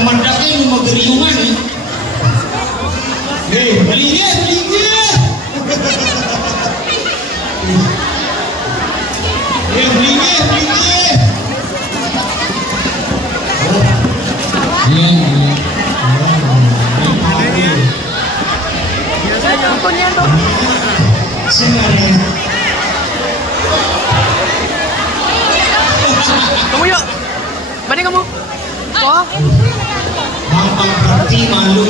Pemandangnya mau geriungan nih. Belinya. Belinya. Kamu yuk. Mana kamu? Oh. Gampang berarti malu.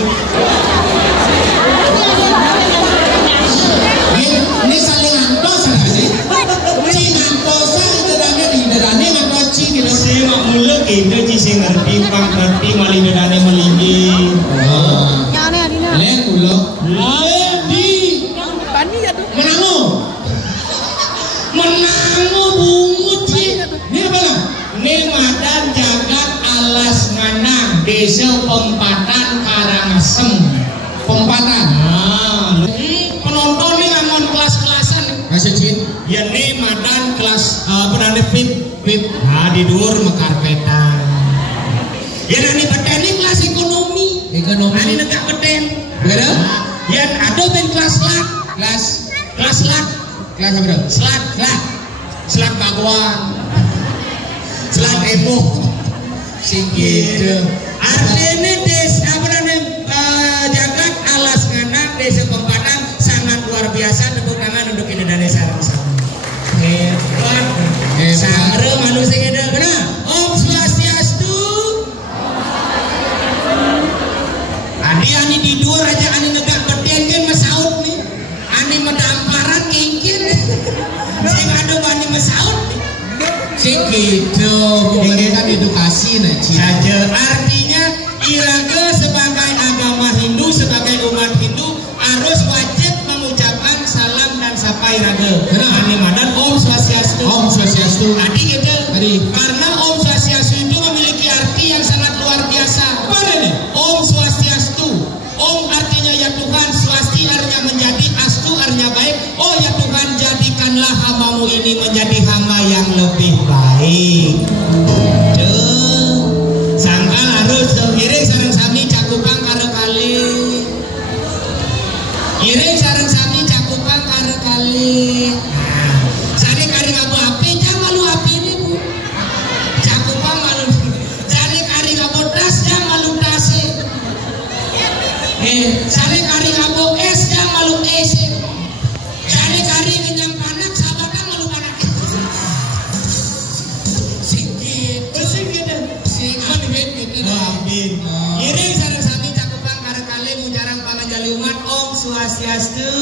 Ini saling antos sih. Cing antosa itu darahnya ngatos cing gitu. Saya mak muluk itu cing ngerti pang berarti maling darahnya melinggi. Yang aneh Adina. Lek muluk. Di. Bani ya tuh. Menangu bungut cing. Ini apa lah? Ini madan jagat alas nganang desa Pempatan Karangasem. Pempatan. Penonton ini ngamon kelas-kelasan. Masih cin? Ya nih madan kelas berada VIP. Nah di dur mekarpetan. Ya nani beten ini kelas ekonomi. Nani negak beten. Berapa? Ya ada ben kelas lak. Kelas lak. Kelas apa? Selat Bagwan. Selat Emo. Sikit. Artinya desa jagat alas nganak desa Pempatan sangat luar biasa. Tepuk tangan untuk Indonesia sarang-sarang. Hebat. Sarang manusia ini benar. Om Swastiastu. Ani tidur aja ani negak beten kan masaut nih. Ani medamparan kingkin. Saya ngadu bani masaut nih. Segitu, pokoknya kan edukasi saja. Artinya iraga sebagai agama Hindu, sebagai umat Hindu harus wajib mengucapkan salam dan sapa iraga. Ani madan Om Swastiastu. Om Swastiastu. Adi gitu. Karena Om Swastiastu itu memiliki arti yang sangat luar biasa. Apa ini? Om Swastiastu. Om artinya ya Tuhan, swasti artinya menjadi, astu artinya baik. Oh ya Tuhan, jadikanlah hamamu ini menjadi hama yang lebih baik. Sangkal harus iring sareng sami cakupang karo kali. Iring sareng sami cakupang karo kali. Sari kari ngabu api, jangan malu api ini bu. Cakupang malu. Sari kari ngabu tas, jangan malu tas. Sari kari ngabu es, jangan malu es. Sari kari minyak panak, sahabatnya malu panak. Iring sareng sami cakupang karo kali mujarang panganjali umat Om Swastiastu.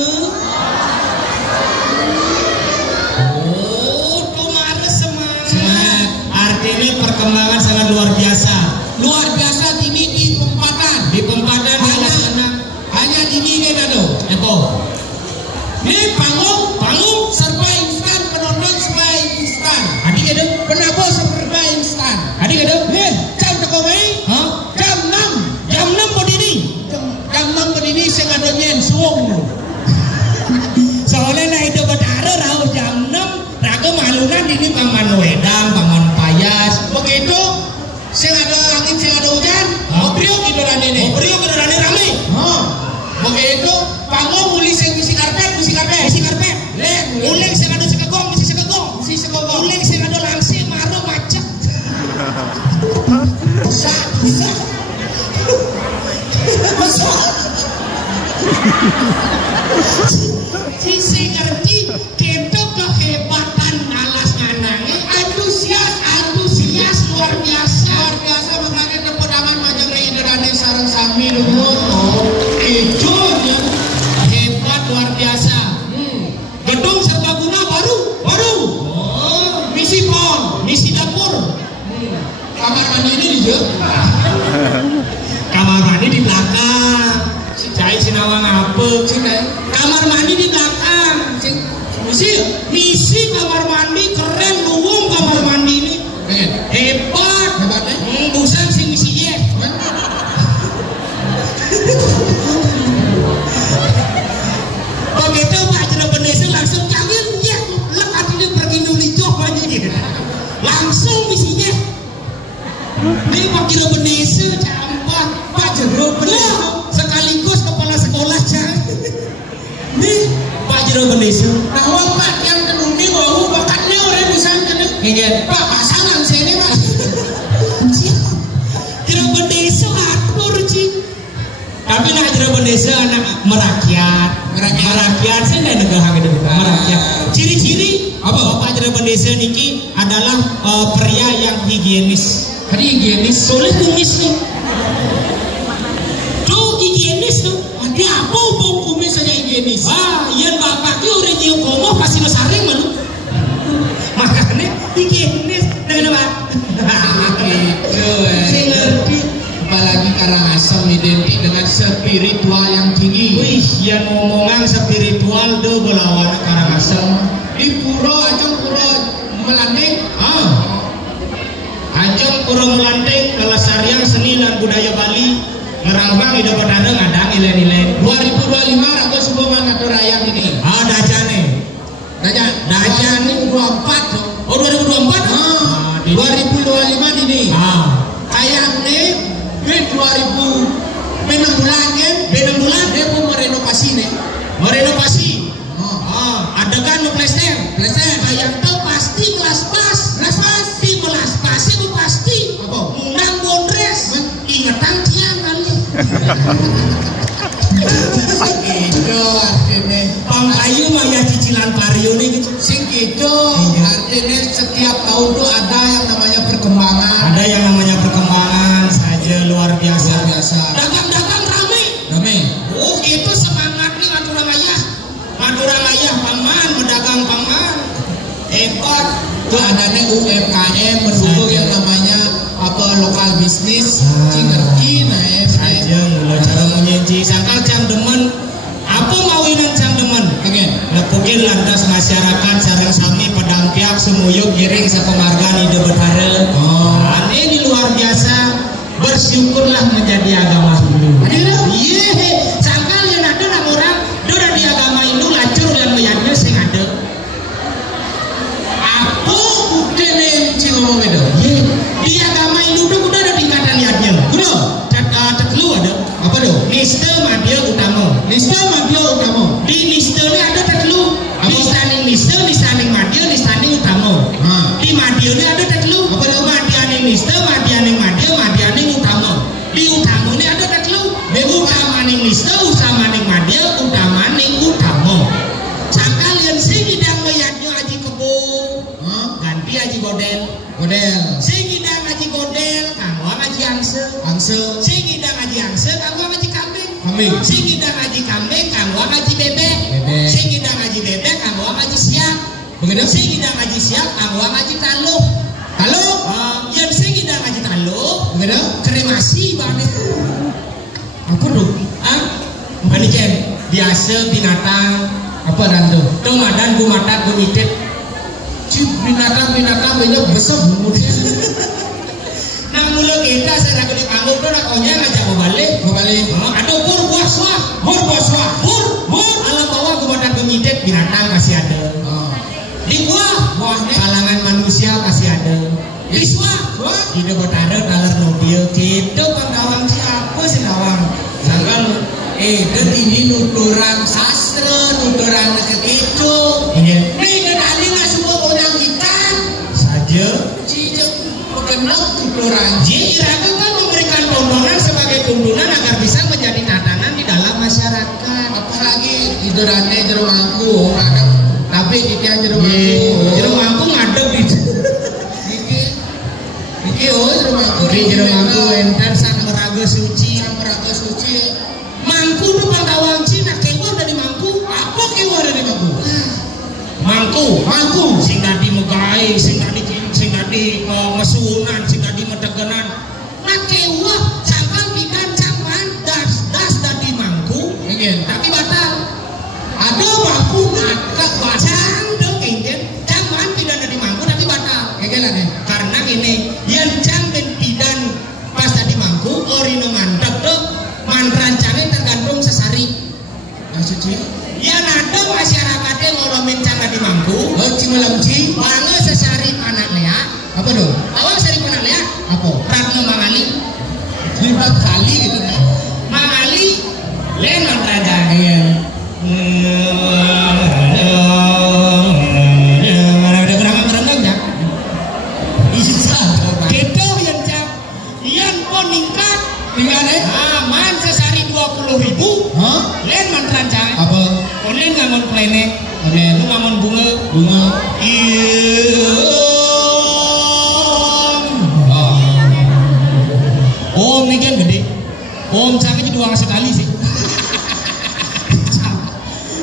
Oh, kemarin semangat. Artinya perkembangan sangat luar biasa. Luar biasa ini di Pempatan. Di Pempatan hanya ini kan ada. Eto. Ini panggung serba instan, penonton serba instan. Adik ada penabo serba instan. Adik ada. Jam tekomai. Jam 6 berdiri. Jam 6 berdiri saya ngado nyen suung. Soalnya nah itu betara raus jam 6 raga malunan ini paman wedang, paman payas. Begitu saya ada angin, saya ada hujan. Obriok itu ini. Obriok itu rame. Begitu panggung muli sing misi karpet. Uling sing ada sekegong. Uling sing ada langsing maro macet. Bisa. Sisi ngerti kita kehebatan alas nganangnya antusias luar biasa makanya tepuk tangan majang Indonesia sareng sami lumut. Itu hebat luar biasa. Gedung serbaguna baru. Misi pon, misi dapur. Kamar mandi ini di kamar mandi di belakang. Si Cai Sinawang apa? Kamar mandi di belakang. Misi kamar mandi keren, luwung kamar mandi ini. Hebat. Busan si misinya. Begitu Pak Jerobenese langsung kawin ya, lekat ini pergi nulis joh banyak. Langsung misinya. Ini Pak Jerobenese desa. Nah wong Pak yang tenuni wau bakatnya orang bisa kan. Iya. Pak pasangan sini Pak. Cirebon desa atur cing. Tapi nak Cirebon desa anak merakyat. Merakyat sih nggak negara gitu. Merakyat. Ciri-ciri apa? Bapak Cirebon desa niki adalah pria yang higienis. Higienis. Soalnya kumis nih. Tuh higienis tuh. Di apa bau kumis saja higienis? Yang bapaknya udah nyium komoh pasti besaring mana? Makanya higienis dengan apa? Gitu ngerti. Apalagi Karangasem identik dengan spiritual yang tinggi. Wih, yang ngomongan spiritual tuh belawan Karangasem. Di pura Ajeng pura Melanding. Ajeng pura Melanding kelestarian seni dan budaya Bali. Ngerambang hidup berdarah ada nilai-nilai 2025 Raga Suboman atau Raya ini. Dajane. Dajan ini 24 tuh. Oh 2024? 2025 ini. Kayak nih 2000 memang bulan kan? Memang bulan dia mau merenovasi nih. Merenovasi. Adegan nu plester. Kayak tuh pasti belas pas. Pasti pasti. Apa? Murang bondres. Ingatan tiang kali. Itu artinya Pangkayu mah ya cicilan Vario nih gitu. sing gitu. Artinya setiap tahun tuh ada yang namanya perkembangan. Ada yang namanya perkembangan saja luar biasa. Dagang-dagang rame. Oh itu semangat nih Madura Ayah paman berdagang paman. Hebat. Tuh adanya UMKM mendukung yang namanya apa lokal bisnis. Cingerti nah Saja mulai cara menyenci sangkal cang demen. Apa mawinan cang demen? Lepukin lantas masyarakat sareng sami pedang piak semuyuk giring sapemargan ide betare. Ini luar biasa. Bersyukurlah menjadi agama Hindu. Iya, sangkal yang ada orang udah di agama Hindu lacur dan meyaknya sing ada. Apa udah nih cing ngomong itu? Di agama Hindu tuh udah ada tingkatan liatnya. Udah, teklu ada. Apa tuh? Nista Madya Utama. Di Nista ini ada teklu. Nistaning Nista, Nistaning Madya, Nistaning Utama. Di Madya ini ada teklu. Apa tuh? Madyaning Nista, Madyaning Madya, Madyaning Utama. Di Utama ini ada teklu. Utamaning Nista, Utamaning Madya, Utamaning Utama. Sangkalian sing idang meyaknya aji kebo. Ganti aji godel. Sing idang aji godel, kanggo aji angse. Sing idang aji angse, kanggo aji kambing. Sing idang aji kambing, kanggo aji bebek. Sing idang aji bebek, kanggo aji siak. Sing idang aji siak, kanggo aji taluh. Yang sing idang aji taluh, kremasi banget. Apa tuh? Ani cem, biasa binatang. Apa dan tuh? Tomadan gumatat gumitit. Binatang banyak besar kemudian. Nang mula kita saya nak di kampung tu nak konya ngajak balik. Ada pur buaswah. Alam bawah gumatat gumitit binatang masih ada. Di buahnya kalangan manusia masih ada. Di suah, ide betara talar mobil. Kita pangawang siapa sih nawang? Sangkal ini nuturan sastra, nuturan itu. Ini kenali nggak semua orang kita Saja. Kenal nuturan. Iraga kan memberikan tontonan sebagai tuntunan agar bisa menjadi tatanan di dalam masyarakat. Apalagi tidurannya jero mangku, tapi di tiang jero mangku. Jero mangku ngadep di. Iki jero mangku. Jero mangku enten sang meraga suci. Mangku tuh pangkawang Cina keluar dari mangku. Apa keluar dari mangku? Mangku. Sing tadi megai, sing tadi mesunan, sing tadi medegenan. Nak keluar sangkal pikan caman das tadi mangku. Tapi batal. Ada mangku agak bacang dong ingin. Caman tidak ada di mangku tapi batal. Karena ini yang cang dan pidan pas tadi mangku orino mantap tuh. Mantrancane tergantung sesari. Suci. Ya ada masyarakatnya ngoromin canga di mangku. Cimelamci. Bangga sesari anak lea. Apa dong? Awal sari anak lea. Apa? Ratno mangali. 5 kali gitu kan? Mangali. Len mantrancane. pun ningkat. Tinggalnya? Man sesari 20.000. Hah? Len man rancang. Apa? Konen ngamon klenek. Konen. Lu ngamon bunga. Bunga. Om nih kan gede. Om caknya dua sekali sih.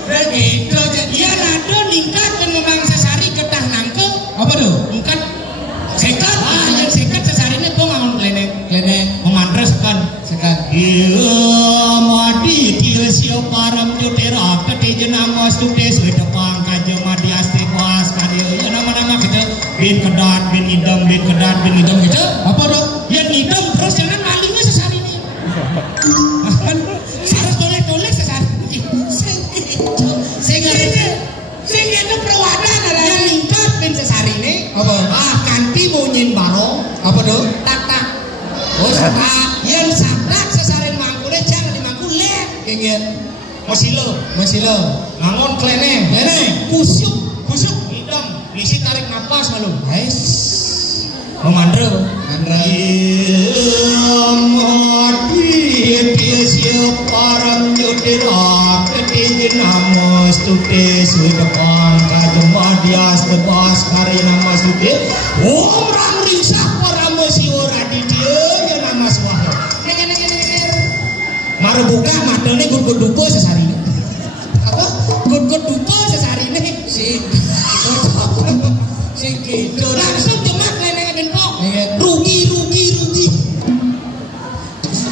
Begitu. Ya nado ningkat kan memang sesari ketah nangke. Apa tuh? Ningkat sekat. Yang sekat sesari ini tuh ngamon klenek. Klenek. Memandres kan. Sekat. Madi dia siap param jutera kete nama studes wedapang kaje madi aste kuas kade ya nama-nama kita bin kedat bin idam bin kedat bin idam gitu. Apa tuh? Yang idam terus jangan malingnya sesari ini. Harus tolek-tolek sesari ini. Sehingga itu perwadan ada yang lingkap bin sesari ini. Apa? Kanti mau nyin barong. Apa tuh? Tak. Oh, yang sadak sesarin mangkule jangan dimangkule. Ingin. Masilo. Ngangon klene. Kusuk. Hidam. Bisi tarik napas malu. Guys. Memandre. Mati dia siap param jutera kete nama studes wedapang kaje madi aste kuas kade nama studes. Orang risah param si ora di dia ya nama suara. Mare buka matane gud-gud dupo sesari ini. Apa? Gud-gud dupo sesari ini. Si gitu langsung jemak leneng benpok. Rugi.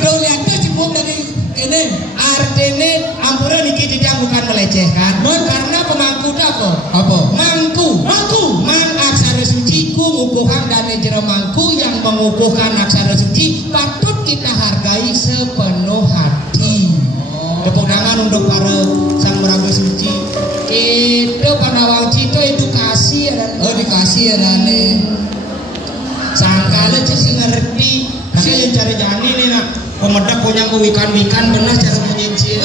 Lo lihat tuh cipok dari ini artinya ampura niki tidak bukan melecehkan. Karena pemangku apa? Mangku. Mang aksara suci ku ngukuhkan dan jero mangku yang mengukuhkan aksara suci patut kita hargai sepenuh hati. Tepuk tangan untuk para sang meraga suci. Itu panawang cito edukasi ya. Dikasih ya Dani. Sangkala sih ngerti. Tapi yang cari jani nih nak. Pemedak punya wikan benar cara menyincir.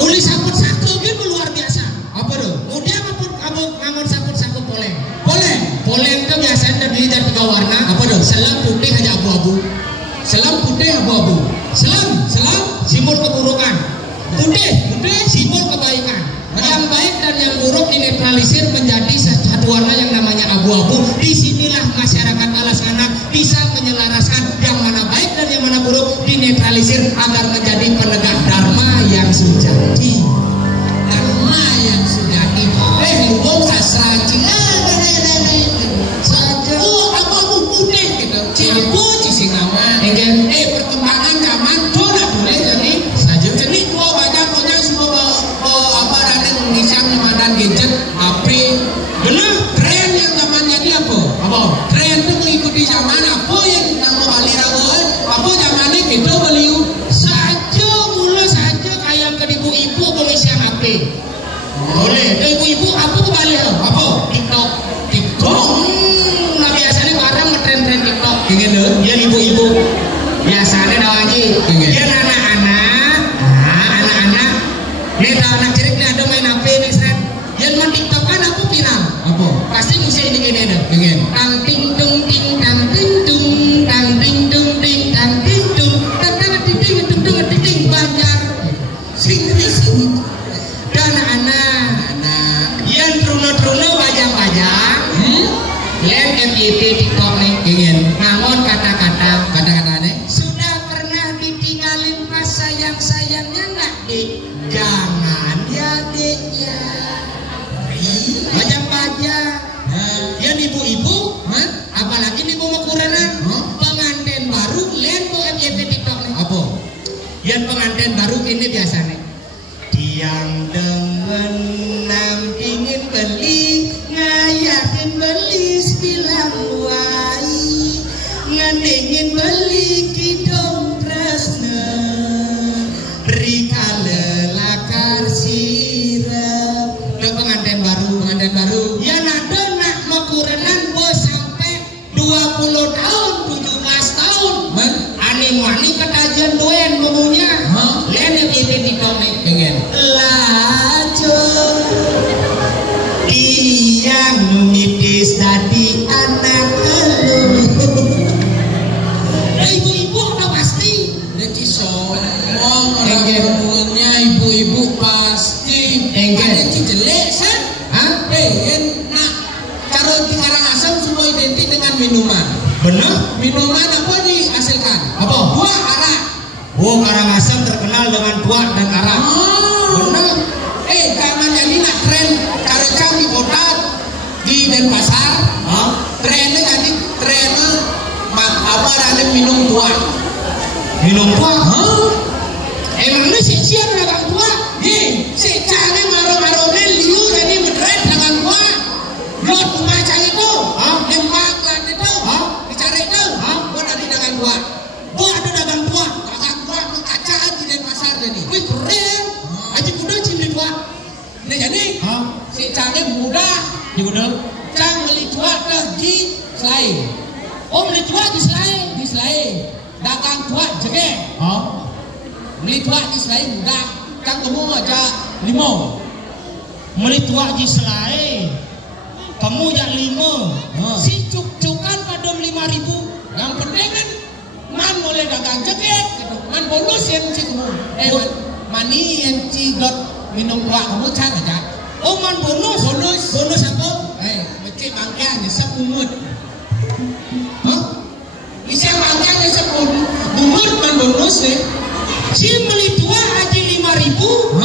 Uli saput-saput kan luar biasa. Apa tuh? Udah kamu ngangon saput-saput poleng. Poleng itu biasanya terdiri dari 3 warna. Apa tuh? Selam putih hanya abu-abu. Selam simbol keburukan. Putih simbol kebaikan. Yang baik dan yang buruk dinetralisir menjadi satu warna yang namanya abu-abu. Disinilah masyarakat Alasana bisa menyelaraskan yang mana baik dan yang mana buruk dinetralisir agar menjadi penegak dharma yang sejati. Lumong sasra abu-abu putih gitu. Cipu cisingama. Perkembangan zaman dole jadi saja. Jadi dua wajah punya semua apa ada Indonesia dan gadget HP. Benar. Tren yang zaman jadi apa? Tren itu mengikuti zaman apa yang kamu alirawan. Apa zamannya kita beliau saja mula saja kayak ke ibu-ibu pengisian HP. Boleh. Ibu-ibu apa kebalik? Apa? TikTok. Nah biasanya barang ngetren-tren TikTok. Ya ibu-ibu. Biasanya dawaji. Ya anak-anak. Nih tahu anak cilik nih ada main HP nih seret. Yang main TikTok kan aku viral. Apa? Pasti bisa ini gini ada. Tang ting dung ting tang ting dung tang ting dung ting tang ting dung tang ting ting dung ting ting banjar. Sing. Dan anak yang truno bajang-bajang. Yang MIT TikTok nih. Ngangon kata-kata nih. Sudah pernah ditinggalin pas sayangnya nggak dik? Jangan ya dik ya. Bajang-bajang. Yang ibu-ibu, apalagi ibu mekurenan, pengantin baru lihat tuh MIT TikTok nih. Apa? Yang pengantin baru ini biasa nih. Tiang dengan pingin beli, ngayakin beli sekilang wai, ngandingin beli kidong tresna, rika lelakar sirap. Udah pengantin baru. Ya nado nak mekurenan bos sampai 20 tahun, 17 tahun. Ani ketajian duen memunya. Lihat yang ini di komik. Lajo tiang mitis tadi anak lu. Ibu Oh, Karangasem terkenal dengan tuak dan arak. Benar. Jangan jadi nak tren karecang di kota di Denpasar. Trennya jadi trennya apa ada minum tuak. Minum tuak? Emangnya siapa dengan tuak? Si cari maro-marone liu jadi medret dengan tuak. Lot macam itu, lembak lan itu, dicari itu, buat ada dengan tuak. Buat ada dagang tuak. Kaca di Denpasar jadi. Wih keren. Aji muda cindi tuak. Ini jadi si cari muda. Di mana? Cang beli tuak di Selai. Oh beli tuak di Selai. Dagang tuak jege. Beli tuak di Selai muda. Cang kamu aja 5. Beli tuak di Selai. Kamu yang 5. Si cuk-cukan pada 5.000. Yang penting kan man boleh dagang jege. Man bonus yang si kamu. Mani yang si dot minum tuak kamu cang aja. Oh man bonus. Bonus apa? Macam bangkanya sepumut. Bisa bangkanya sepumut man bonus deh. Si beli tuak aja 5.000.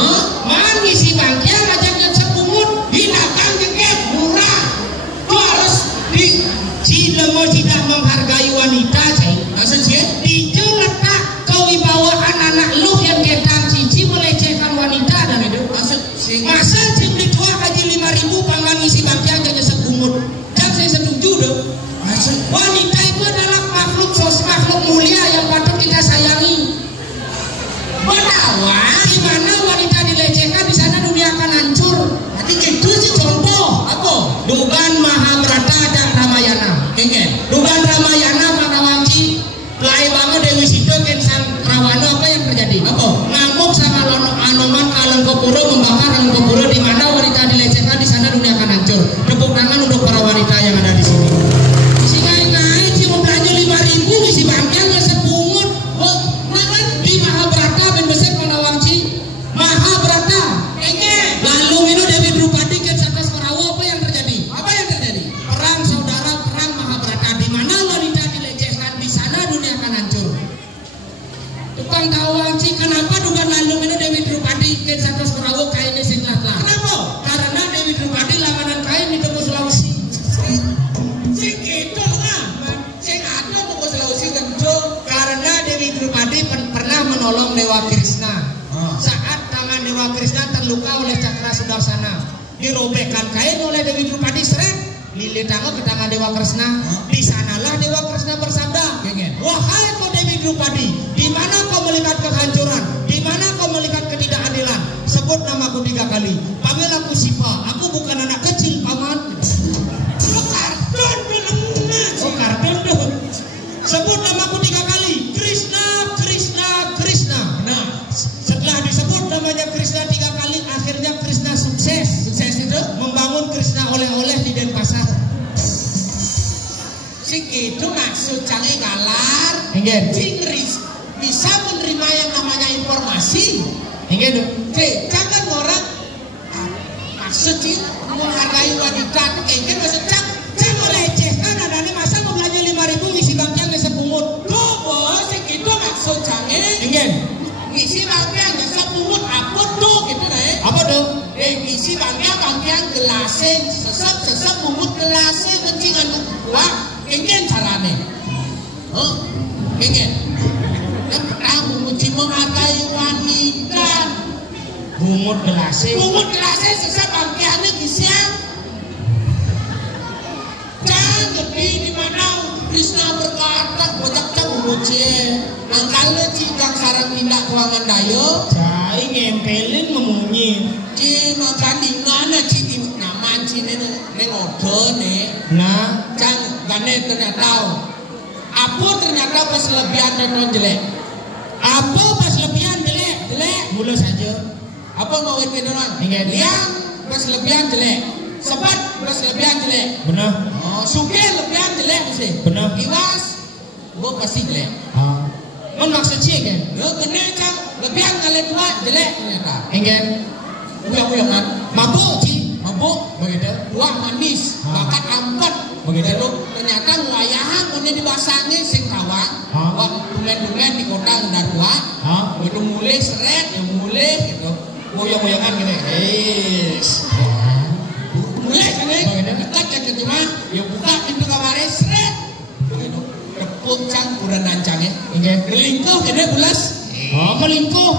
Man isi bangknya aja sepumut. Dagang jeket murah. Tu harus di Si lemo tidak menghargai wanita, cai. maksud sih? Dijo letak kewibawaan anak lu yang ketang cici melecehkan wanita dan itu. Maksud sih? Masa si beli tuak aja 5.000 pangan isi bangknya aja sepumut. Dan saya setuju dong. Maksud Wanita itu adalah makhluk mulia yang patut kita sayangi. Benawan. Di mana wanita dilecehkan, di sana dunia akan hancur. Nanti itu sih contoh apa? Dugan Mahabharata dan Ramayana. Kengen. Dugan Ramayana Pak Wangci, Lai bangun Dewi Sita Kensang Rawana, apa yang terjadi? Apa? Ngamuk sama Anoman Alengkopuro, membakar Alengkopuro. Di mana wanita dilecehkan, di sana dunia akan hancur. Tepuk tangan untuk para wanita yang ada di sini. Si naik si mau belanja 5.000 isi bangkanya sepungut. Di Mahabharata ben besar Pak Wangci. Mahabharata. Lalu minum Dewi Drupadi ke atas Korawa, apa yang terjadi? Apa yang terjadi? Perang saudara, perang Mahabharata. Di mana wanita dilecehkan, di sana dunia akan hancur. Tukang Wangci, kenapa dugaan lalu minum Dewi Drupadi ke atas Korawa kainnya sing latlah? Kenapa? Karena Dewi Drupadi langganan kain di toko Sulawesi. Sing itu lah. Sing ada mau Sulawesi kenco. Karena Dewi Drupadi pernah menolong Dewa Krishna. Saat tangan Dewa Krishna terluka oleh Cakra Sudarsana, dirobekkan kain oleh Dewi Drupadi, seret lilit tangan ke tangan Dewa Krishna. Di sanalah Dewa Krishna bersabda, wahai kau Dewi Drupadi, di mana kau melihat kehancuran, di mana kau melihat ketidakadilan, sebut namaku 3 kali. Panggil aku Siva, aku bukan anak kecil paman. Kartun filmnya. Oh kartun tuh. Sebut namaku 3 kali. Krishna, Krishna, Krishna. Nah, setelah disebut namanya Krishna 3 kali, akhirnya Krishna sukses. Sukses itu membangun Krishna oleh-oleh di Denpasar. Sing itu maksud canggih galar. Ingin. Sing bisa menerima yang namanya informasi. Ingin. Jangan orang maksud sih menghargai wanita. Ingin maksud Jangan lecehkan, ada masa mau belanja 5.000 ngisi bangkanya sepungut. tuh bos, sing itu maksud canggih. Ingin. Ngisi bangkanya sepungut apa tuh gitu deh. Apa tuh? Ngisi bangkanya gelasnya sesep mungut gelasnya mencingan kuat. Ingin carane. Ingin. Yang pertama memuji menghargai wanita. Bungut gelasnya. Mungut gelasnya sesep bangkanya gisian. Jangan lebih di mana Krishna berkata banyak memuji. Angkalnya cikang sarang tindak kuangan dayo. Cai ngempelin memunyi. Cina kandingan cik naman cina nengodo ne. Nah, Jangan gane ternyata. Apa ternyata pas lebihan dan jelek. apa pas lebihan jelek? Mula saja. Apa mau wetin orang? Ingin. Liang pas lebihan jelek. Sebat pas lebihan jelek. Benar. Suge lebihan jelek sih. Benar. Iwas, gua pasti jelek. Mon maksud sih kan? Yo kena cang lebihan kali tua jelek ternyata. Ingin. Uyang-uyangan. Mabuk sih. Mabuk Begitu. tua manis, bakat ampat. Begitu. Ternyata wayahan punya dibasangi sing tawang. Wah dumen-dumen di kota udah tua. Itu mulai seret, ya mulai gitu. Goyang-goyangan gini. Mulai gini. Ketak cuma ya buka pintu kamarnya seret. Gitu. Tepuk campuran nancangnya. Kelingkuh gede bulas. Melingkuh.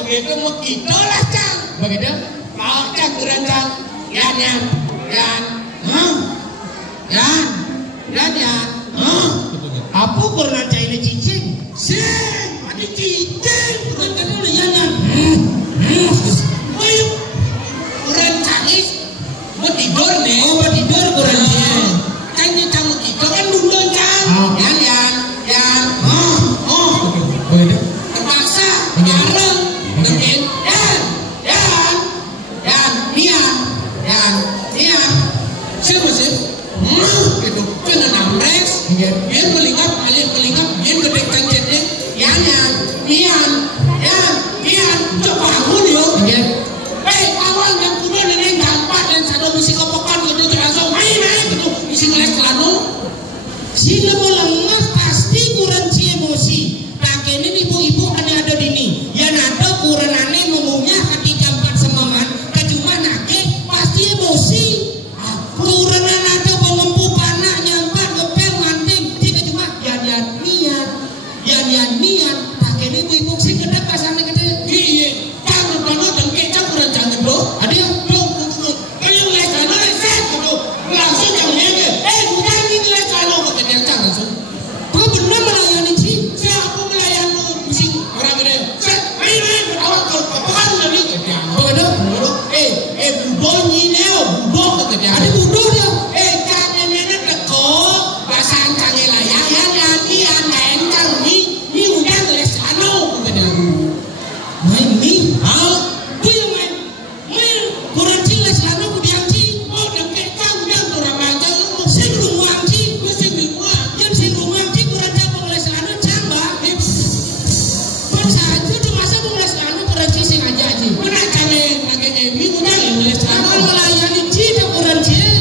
Begitu mau gitu lah cang. Begitu. Mau campuran cang. Yan. Apa kurang ini cicing? Ada cicing. Bukan dulu yanan. Kurang cangis. Mau tidur nih. Mau tidur kurang Cangnya cang gitu kan dulu cang. Yan. Begitu. Terpaksa. Bareng. Mungkin. Yan. Siapa sih? Gitu. Kena namres. Biar melingap. Biar gede kancetnya. Yan. Coba bangun yuk. Awal dan kuda nenek gampang dan satu misi kepokan gitu langsung main gitu. Misi ngeles kelanu. Si lengah pasti kurang si emosi. Pakai ini ibu-ibu ada di ini. Yang ada kurang aneh ngomongnya ketika 4 semangat. Kecuma nake pasti emosi. Kurang ada pengempu panak nyampak ngepel manting. Jika cuma yan niat. Pakai ini ibu-ibu si gede pasangnya gede. Iya. Jangan dan kecap kurang jangan dong. Ada yang Kalau les kelanu set gitu. Langsung jangan lagi. Bukan ini les kelanu pakai dia cang langsung. kau benar melayani sih. Siapa melayani misi orang gede? Set main awak kau papan lagi kerja. Budok ni neo budok kerja. Ada bodoh dia. Jangan nenek tekok. Pasan canggih layang yan cang ni bukan les kelanu kerja. Main ni. Dia main Kurang cila selalu kudiang sih. dekat cang dia kurang macam lu. Sing rumang sih. Mesti bingung. Yang sing rumang sih kurang cabang oleh selalu camba. Kan saja tu masa boleh selalu kurang sih sing aja sih. Mana canggih nak minggu dah les Kalau kelanu. melayani sih tak kurang sih.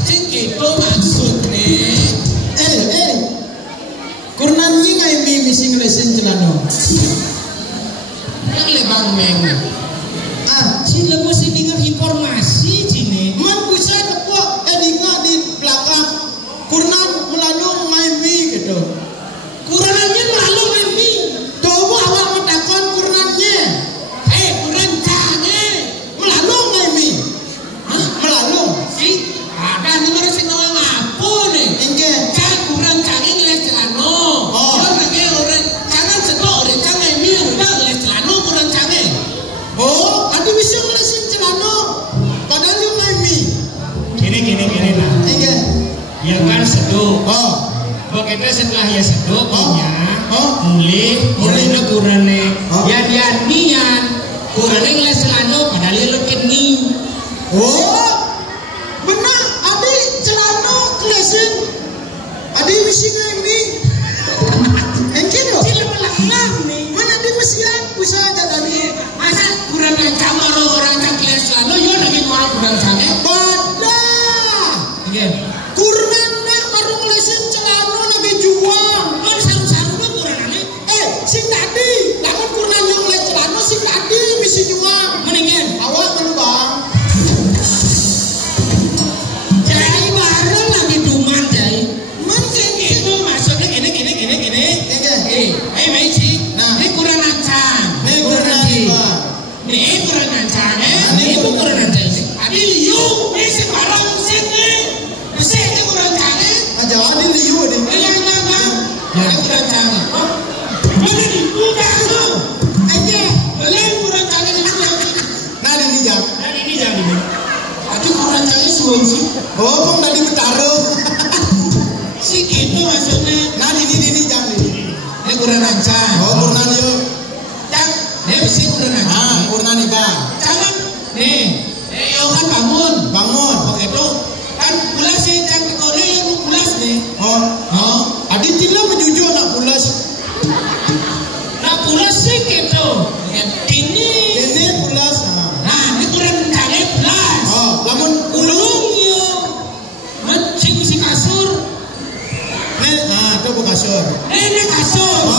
Sing gitu maksudnya. Kurnan ni ngai mi misi ngelesin celano. Yang lebang meng. Si lepas si dengar informasi sini. Man bisa tepuk dengar di belakang. Kurnan melalui ngai mi gitu. Kurangnya malu ini. Coba awak mentakon kurnannya. Kurang canggih. Melalui ngai mi. Melalui. Si ada ni mana sing ngomong apa ni? Inge. Cang kurang canggih les celano. Orang lagi orang jangan sedok orang canggih mi udah les celano kurang canggih. Ada bisa ngelesin celano. Padahal lu ngai mi. Gini lah. Inge. Ya kan seduh. Begitu setelah ya seduh punya. Mulai na kurane. Yan nian. Kurane ngeles selalu padahal lu kini. Benar. Ada celano ngelesin. Ada misi ngai mi. Inge loh. Sila melanglang nih. Mana di mesian usaha tadi. Masa kurang cang orang canggih les celano yo lagi orang kurang canggih. Pada Iya. Kurnana baru ngelesin celano lagi jual. Oh saru-saru lu kurangane. Sing tadi, namun kurnan yang ngelesin celano sing tadi misi jual. Mendingan. Awak kan bang. Jai bareng lagi duman jai. Mungkin Itu maksudnya gini. Mai sih. Nah. Ini kurang ancang. Ini kurnan juga. Ini kurang ancang. Ini aku kurang aja sih. Adi liu, ini sekarang mesin ni. Mesin ni kurang canggih. Aja ada liu ada. Jangan. Ini kurang canggih. Mana di buka tu? Aja. Lain kurang canggih ni kurang. Nah ini jam. Ini jangan ini. Adi kurang canggih suun sih. Pong tadi bertaruh. Si gitu maksudnya. Nah ini jam ini. Ini kurang ancang. Kurnan yuk. Jangan. Ini mesin kurang ancang. Kurnan iba. Jangan. Nih. Yohan bangun. Bangun. Begitu. Kan pulas sih jangan tekoni lu pulas nih. Adi tidak menjujur nak pulas. Nah pulas sih gitu. Ini Ini pulas. Nah, ini kurang canggih pulas. Lamun ulung yo. Mencing si kasur. Itu bu kasur. Ini kasur.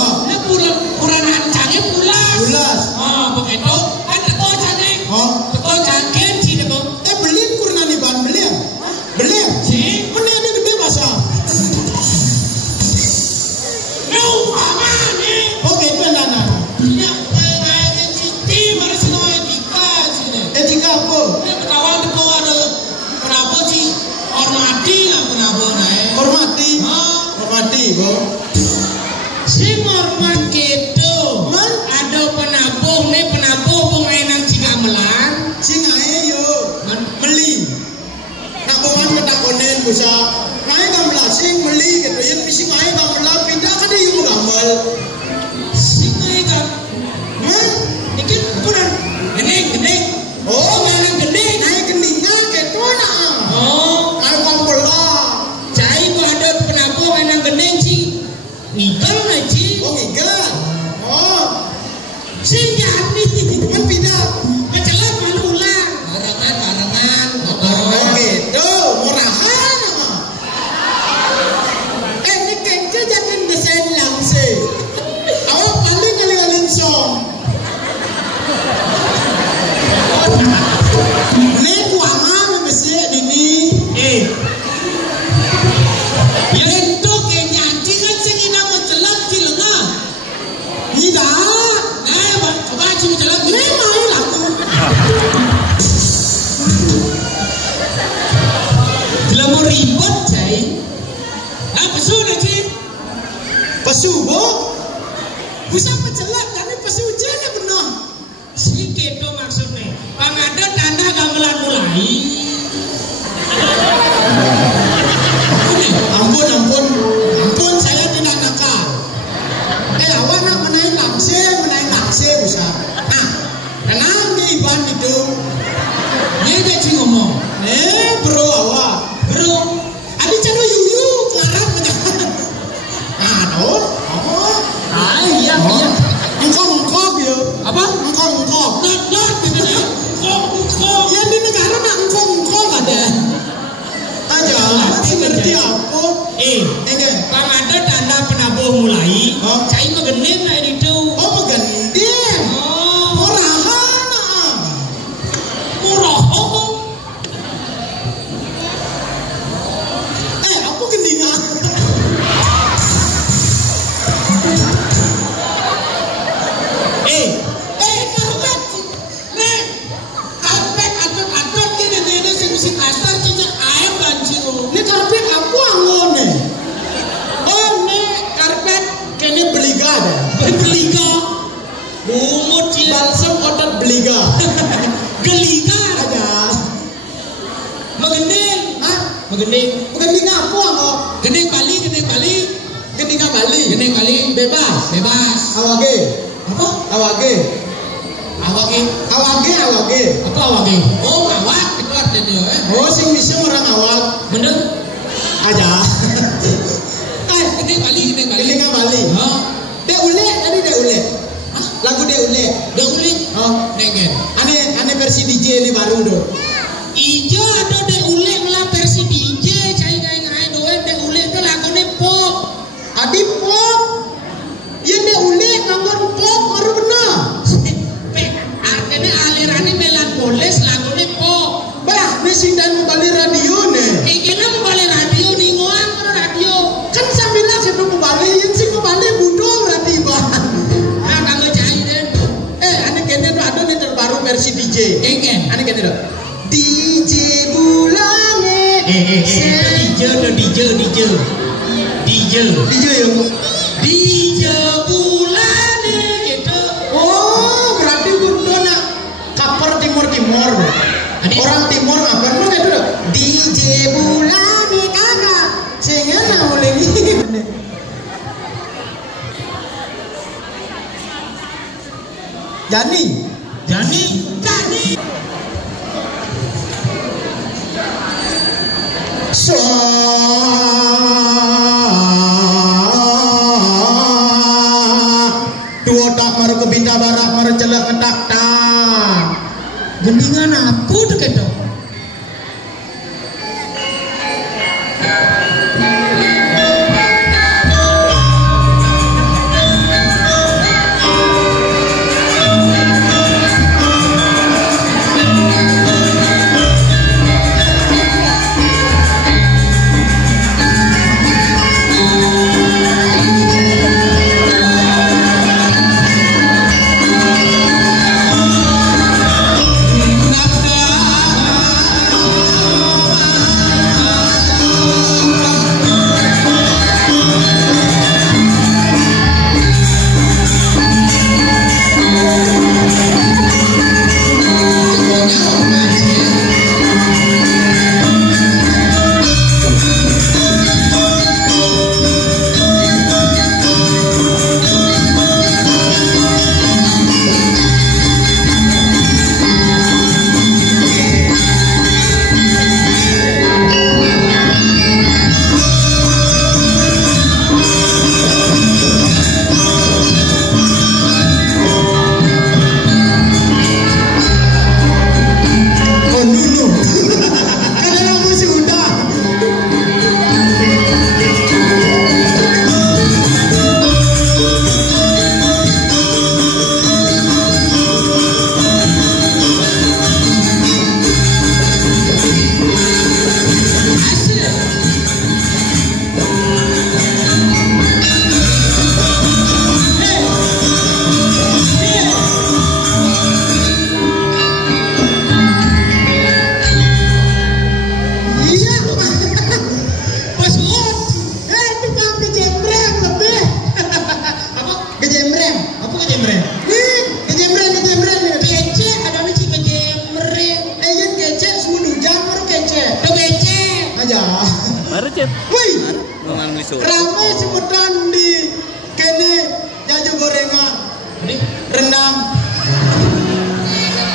Tidak. Coba coba jalan. Ini main lagu. Bila mau ribet cai. Nah pesu nanti. Pesu bo. Bisa pecelak tapi pesu jene benar. Si keto maksudnya. Pangada tanda gamelan mulai. Ampun, saya tidak nakal. Awak nak menaik langsir bisa. Nah, tenang nih Iban itu. Dia dia sih ngomong. Bro awak. Bro, Adi caro yuyu kelarang menjaga. Oh. Iya. Engkong ya. Apa? Engkong. not begini. Kok. Ya di negara nak engkong ada. Aja, ngerti apa? Enggak. Pangada tanda penabuh mulai. Oh. Cai megenin lah itu. Oh, megendin. Oh. Murahan. Murah. Aku gendingan. Karpet. Nih. Karpet atut gini sing musik kasar cincin ayam banjir. Ini karpet aku angone. Oh, ini karpet kene beliga ada. Beliga. Bumut sih. Balsam otot beliga. Geliga. Ada. Megending. Hah? Megenin. Gending aku anggo. Gending Bali. Gending Bali. Gending Bali. Bebas. Awage. Apa? Awage. Apa awage? Oh, awak itu artinya Oh, sing bisa orang awak. Bener? Aja. Gending Bali. Gending Bali. Oh, Dek ule, tadi dek ule. Hah? Lagu dek ule. udah ulik. Oh, Nengen. ane versi DJ ini baru do. Ijo ada dek ulik lah versi DJ cai ngai doe dek ulik itu lagune pop. Adi pop. Ya dek ule nganggur pop baru benar. Artinya alirannya melankolis lagune pop. Bah, ini sing dan balik radio nih. Iki lah balik radio nih ngoan radio. Kan sambil lah saya mau balik, yang sing mau balik butuh berarti bang. Ah kanggo cai den. Ane kene tuh ada nih terbaru versi DJ. Engen. Ane kene tuh. DJ bulane. DJ ya. DJ bulane gitu. Oh, berarti kudu nak cover timur. Orang timur ngapain lu kayak tuh? DJ bulane kakak. Sehingga nak boleh gini. Jani. Dua tak mar kebinda barak mar celak ngetak tak. Gendingan apa tuh keto? Nada kejembreng. Apa kejembreng? Nih, kejembreng. Kece, ada mesti kejembreng. Yen kece semua hujan baru kece. Tuh kece. Aja. Baru cet. Wih, Ngomong beli susu. ramai sebutan di kene jajan gorengan, rendang.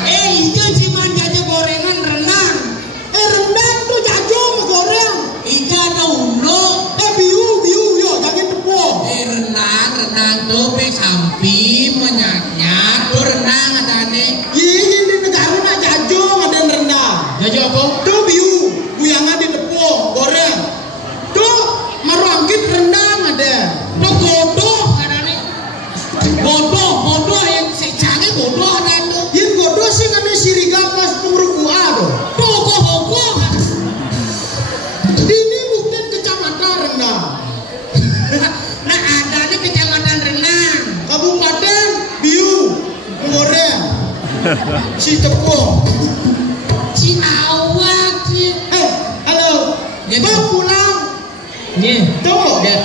Iya cuman jajan gorengan renang. Rendang tuh jajan goreng. Ika ulo. Biu yo, jangan tepung. Renang tuh be sampi menyat-nyat tuh renang ada nih. Iya di negara nak jajan ada rendang. Jajan apa? Tuh biu, buyangan di tepung, goreng. Tuh marangkit rendang ada. Tuh godoh ada nih. Godoh yang secangnya godoh ada tuh. Yang godoh sih kan siriga pas pemrukua tuh. Tuh godoh. Ini bukan kecamatan rendang. Nah ada nih kecamatan renang. Kabupaten biu, goreng. Si tepung. Si awak sih. Halo. Ya, Kau pulang. Nih. Tuh. Ya.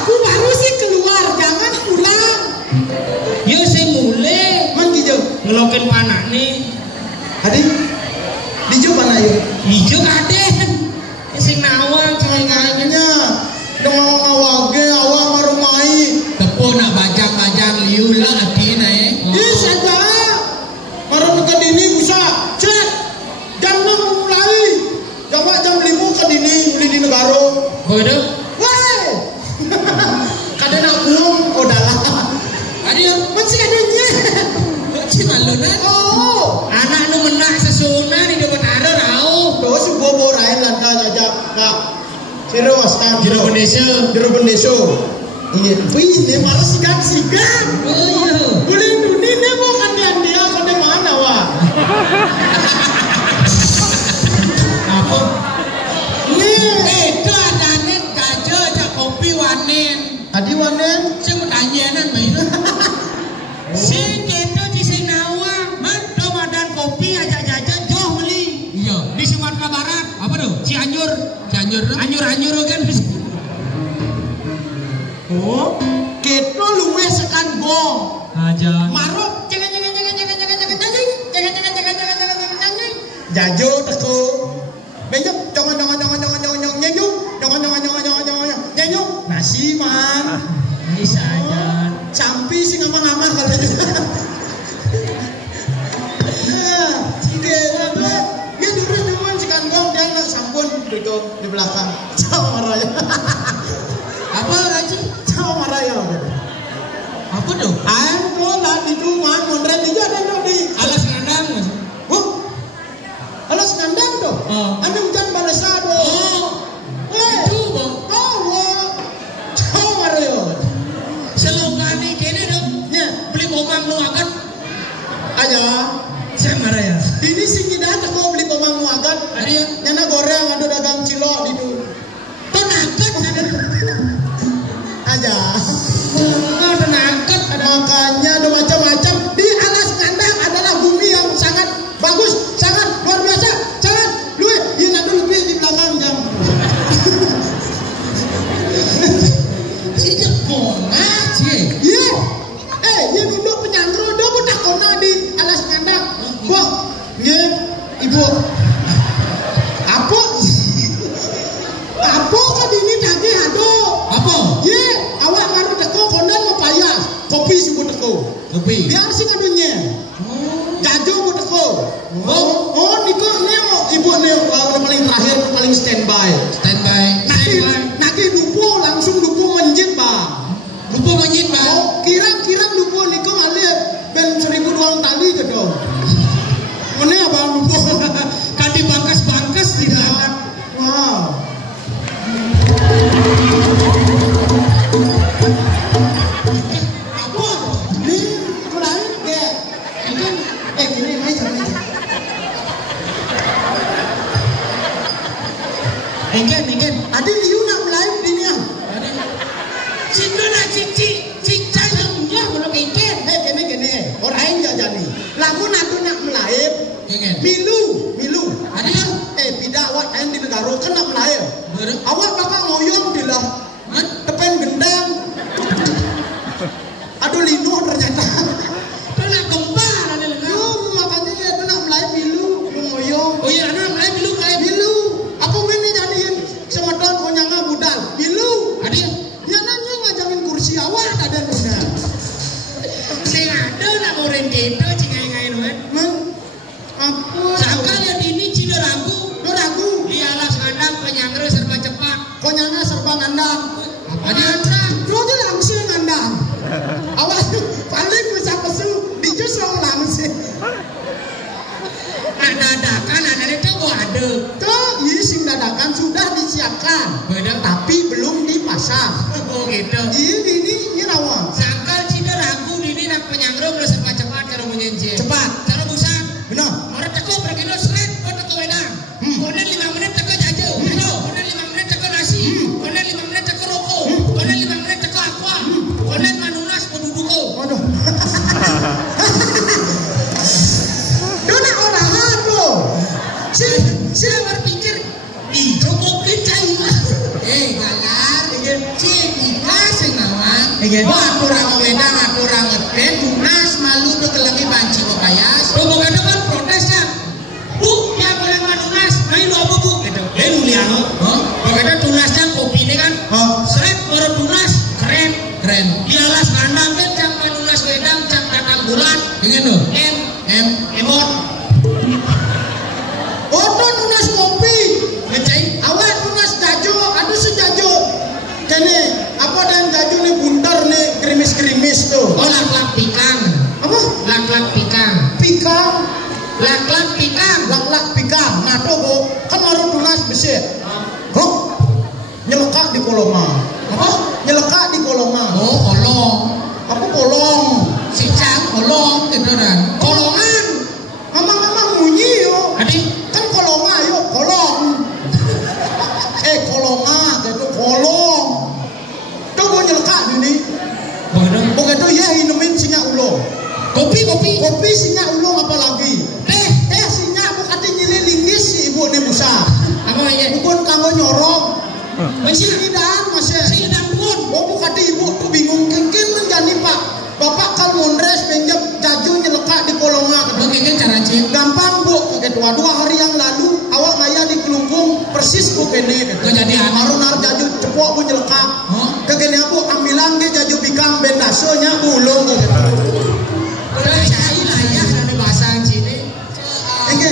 Aku baru sih keluar, jangan pulang. Yo saya mulai Man hijau. ngelokin panak nih. Adik, hijau mana yuk? Hijau kaden. Sing nawang cuman nganya. Dengan awage, awak marumai. Tepo nak bajang-bajang liu lah adina Ih saja. Marun ke dini bisa. Cek. Jam 6 mulai. Jam 5 ke dini beli di negara. Bodoh. Woi. Kadang nak buang odalah. Adio. Masih adanya. Si maluna. Oh. Anak nu menak sesuna di depan ada rau. Doa si bobo rain landa aja. Kak. Jero wastan. Jero bendeso. Iya. Wih, ini malah sigang. Oh iya. Boleh dunia ini bukan dia kan di mana wah? Apa? Nih. Itu ada nih kajo aja kopi wanen. Adi wanen. Saya mau tanyanan main. Si itu di Sinawa, man, do badan kopi aja jajan jauh beli. Iya. Di Sumatera Barat, apa tuh? Cianjur, anyur kan. Oh, kita luwe sekan gong. Aja. Maruk, jangan. Jajo teko. Benjok, jangan. Nyanyo. Nasi man. Bisa aja. Sampi sih ngamah-ngamah kalau itu. Sige, dia durus cuman sekan gong dia nggak sampun duduk di belakang. Caw marah. Apa lagi? Caw marah ya. Apa tuh? Tuh lah di rumah mondret itu ada tuh di Alas ngandang. alas kandang tuh. Ada hujan balesa tuh. Itu bang. Caw marah ya. Selokani kene dong. Nya, Beli komang lu akan. aja. Saya marah ya. Ini sih kita teko beli komang muagan. Ada ya. Nyana goreng ada dagang cilok di tu. Tenakat ada. Aja. Tenakat ada. Makanya ada macam-macam di alas kandang adalah bumi yang sangat bagus, sangat luar biasa, sangat luas. Ini nanti lebih di belakang jam. Si Jepang aja. Iya. Dia duduk penyandro, dia pun tak kena di alas kandang. Kok? Iya, ibu. Apa? Apa kan ini tadi ada? Apa? Iya, awak baru teko kondan mau payah. Kopi sih gua teko. Kopi. Biar sih kadunya. Jajo gua teko. Oh, niko ini ibu nih paling terakhir paling standby. Nanti dupo langsung dupo menjit bang. Lupa monyet bang. Oh, kira dupo niko alih ben 1000 doang tali ke dong. Mana abang dupo? Kadi bangkas tidak. Wow. Apa? Ini mulai kayak gini aja. Enggan. Adi liu nak mulai ini ya. Cindo nak cici ada luna. Sing ada nak orang gitu cingai-ngai nuan. Men apa? Sangka ya dini cina ragu. Lo ragu. Di alas ngandang penyangre serba cepat. Konyana serba ngandang. Apa dia? Lo tuh langsung ngandang. Awas paling bisa pesu di jus orang langsung. Dadakan ada itu ada. Tuh, ini sing dadakan sudah disiapkan. Benar. Tapi belum dipasang. Oh gitu. Ini rawan. Sangkal cina ragu dini nak penyangre udah serba cepat cara menyenci. Cepat. Cara busan. Benar. Orang teko berkilo seret, kau teko wedang. Konen 5 menit teko jaja. Konen 5 menit teko nasi. Konen 5 menit teko rokok. Konen 5 menit teko aqua. Konen manunas penduduko. Waduh. Dona orahan lo. Sila berpikir, dicokokin cailah. Galar, cik ikas yang nawang. Wah, aku orang wedang, aku orang ngeten, tunas malu tuh kelagi banci kopayas. Bukan kan protesnya. Bu, ya boleh manunas, main lo apa bu? Gitu. Muliano. Bagaimana tunasnya kopi ini kan? Seret baru tunas, keren. Di alas kandang kan, cang manunas wedang, cang datang bulan. Ingin lo? Emot. Oto nunas kopi. Ngecai. Awak nunas jajo, ada sejajo. Kene, apa dan jajo nih bundar nih gerimis-gerimis tuh. Oh, lak-lak pikang. Apa? Lak-lak pikang. Pikang. Lak-lak pikang. Lak-lak pikang. Nah tuh bu, kan baru tunas besar. Kok nyelekak di kolongan. Apa? Nyelekak di kolongan. Oh, kolong. Apa kolong? Si Cang kolong gitu kan. Kolongan. Mama munyi yo. Adik. Kan kolongan yo, kolong. Kolongan, itu kolong. Tuh gue nyelekak ini. Begitu ya minumin singa ulung. Kopi. Kopi singa ulung apa lagi? Singa bukan nyilih linggis si ibu nih Musa. Apa ya? Bukan kamu nyorok. Masih Sidang masih. sidang pun. Oh bukan ibu tuh bingung kengkin menjadi pak. Bapak kal mondres pinjam jaju nyelekak di kolongan. Bagaimana cara cik? Gampang bu, gitu. 2 hari yang lalu awak ngaya di Kelungkung persis bu kene. Kejadian. Harun jaju cepok bu nyelekak. Kegene bu ambilan ge jaju bikang bendasonya ulung gitu. Cai layak dari bahasa sini. Engge.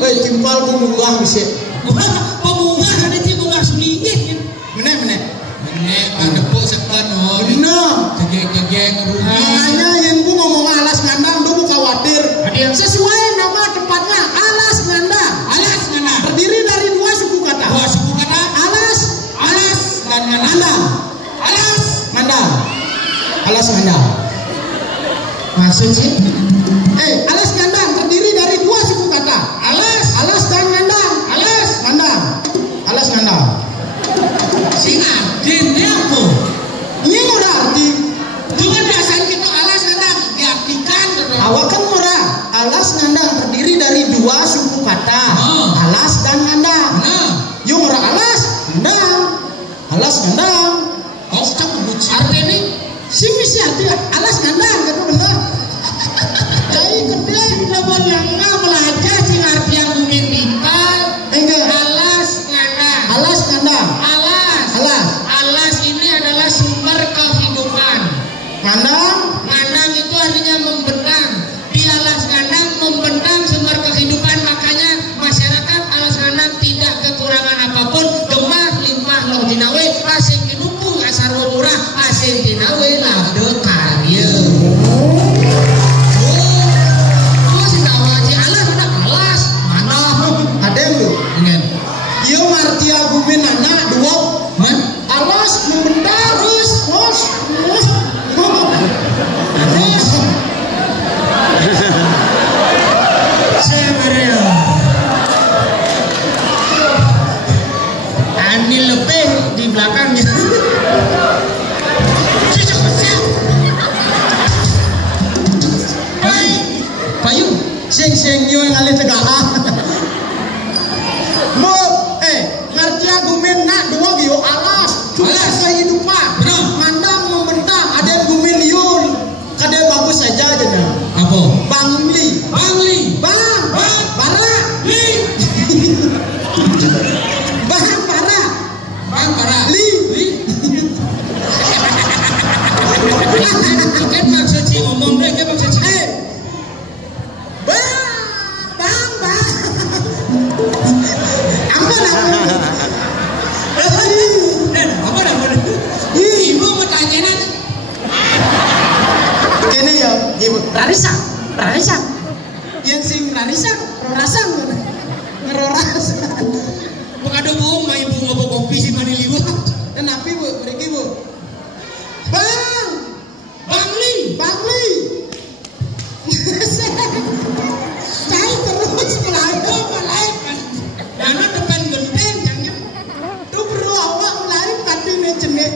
Woi timpal bu munggah bisa. Pemunggah ada di munggah suningit. Meneh. Ada po sepan oh. Benar. Jegeng rugi. Makanya yang bu ngomong alas ngandang bu khawatir. Sesuai nama tempatnya alas ngandang. Alas ngandang. Terdiri dari 2 suku kata. 2 suku kata. Alas Dan ngandang. Alas Ngandang. Alas ngandang. Maksud sih? Alas ngandang terdiri dari 2 suku kata. Alas dan ngandang. Alas ngandang. Sing artinya apa? Ini udah arti. Cuma biasanya kita alas ngandang diartikan. Awak kan murah. Alas ngandang terdiri dari 2 suku kata. Alas dan ngandang. Yuk murah alas ngandang. Alas ngandang. Oh, cakap arti ini? Si misi arti alas ngandang gitu bener. Jadi gede. Lepas yang nggak belajar sing arti yang bumi bingkal. Enggak. Alas ngandang. Alas ngandang. Alas ini adalah sumber kehidupan. Ngandang itu artinya membentang. Di alas ngandang membentang sumber kehidupan. Makanya masyarakat alas ngandang tidak kekurangan apapun. Gemah limpah loh dinawe. Asing dinupung asar murah. Asing dinawe lado karya. Yo martia gumin anak 2 alas membentang terus sebenarnya Ani lebih di belakangnya. Payu sing yo yang alih tegahan mo martia gumin nak 2 yo alas kehidupan mandang membentang ada gumin yun kade bagus saja aja Apa? Bangli bara li Bang para li Kan maksud si ngomong deh, kan maksud si. Bang. Apa dah? Ibu mau tanya nanti. Kene ya, ibu. Rarisa. Yang sing Rarisa, Rorasang. Ngerorasang. Bukan ada bu, main bu ngobrol kopi si mani liwat. Kenapa bu? Mereka bu. Bangli. Saya terus mulai. Dana depan genteng jangan. Tu perlu awak mulai tapi jenek.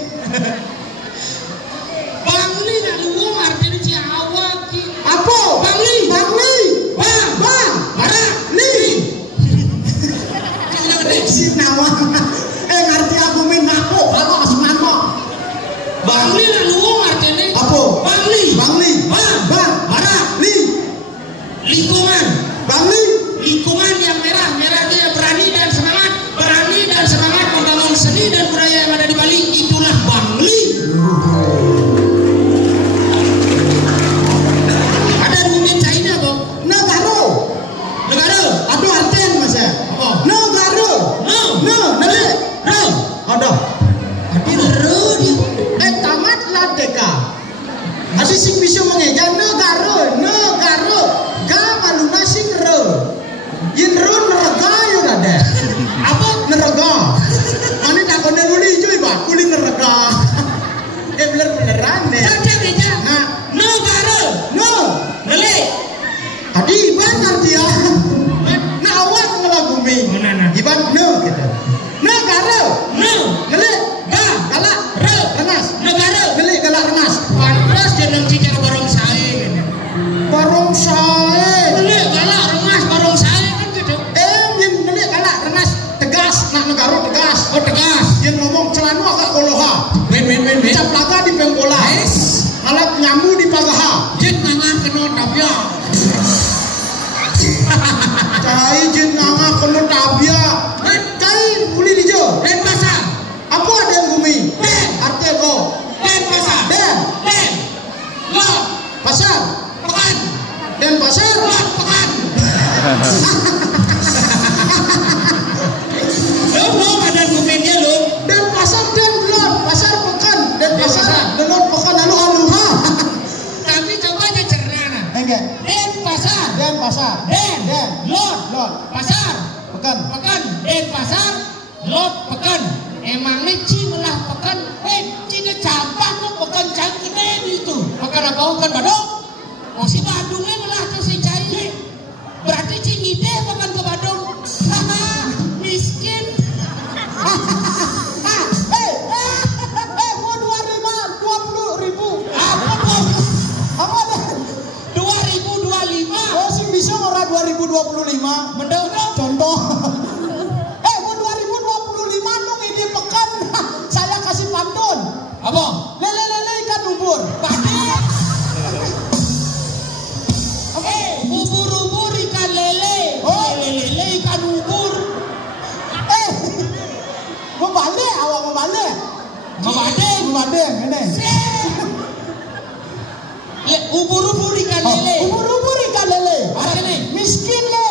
Bangli nak luang artinya si awak ki. Apa? Bangli. Bang. Mana? Li. Si nama. Ngerti aku min ngapo kalau asmano. Bangli nak luang artinya. Apa? Bangli. Bang. Mana? Li. Lingkungan. Bangli. Lingkungan yang merah dia berani dan semangat membangun seni dan budaya yang ada di Bali, itulah Bangli. Ada dunia China kok. Negara. Aduh artian mas ya. Apa? Negara. Nele. Ada. Ro dia. Tamat ladeka. Ada sing bisa mengeja negara. Ga maluna sing re. Yin ro nerega yo ada. Apa nerega? Ani takone luli cuy ba, kuli nerega. Beneran deh. Caca. Nah, Negara. Nele. adi iban arti ya. Nah awak ngelagumi. Mana? Iban kita. Negara. Nele. Galak. Rengas. Negara. Nele galak rengas. Pantas jeneng cicara barong sae. Barong sae. Nele galak rengas barong sae kan gitu. Yen nele galak rengas tegas. Nak negara tegas. Oh tegas. Yen ngomong celana agak koloha. Ben. Cap laga di pengkola. Alat nyamu di pagaha. Jen ngangah kena tabia. Cai jen nganga kena tabia. Cai uli dijo. Ben pasar. Apa ada yang bumi? Ben. Artian oh. Ben pasar. Den. Lot. Pasar. Pekan. Den pasar. Lot pekan. Lo ada komennya lo. Den pasar den lot. Pasar pekan. Den pasar. pasar. Den lot pekan lalu aluha. Tapi coba aja cerna. Enggak. Den pasar. Den pasar. Den. Lot. Pasar. Pekan. Den pasar. Lot pekan. Emangnya ci melah pekan. Ci campak tuh pekan cai gede itu. Pekan apa? Pekan Badung. Oh si Badungnya melah tuh si cai. Berarti ci ngide pekan ke Badung. Miskin. Mau 20.000. Apa? Apa? 2025. Oh sih bisa orang 2025. Mendong. Contoh. Mau 2025 dong ini pekan. Saya kasih pantun. Apa? Lele ikan ubur. Ubur-ubur ikan lele. Oh. Lele ikan ubur. Membalik awak membalik. Membalik ini. Ubur-ubur ikan lele. Ubur-ubur ikan lele. Apa ini? Miskin le.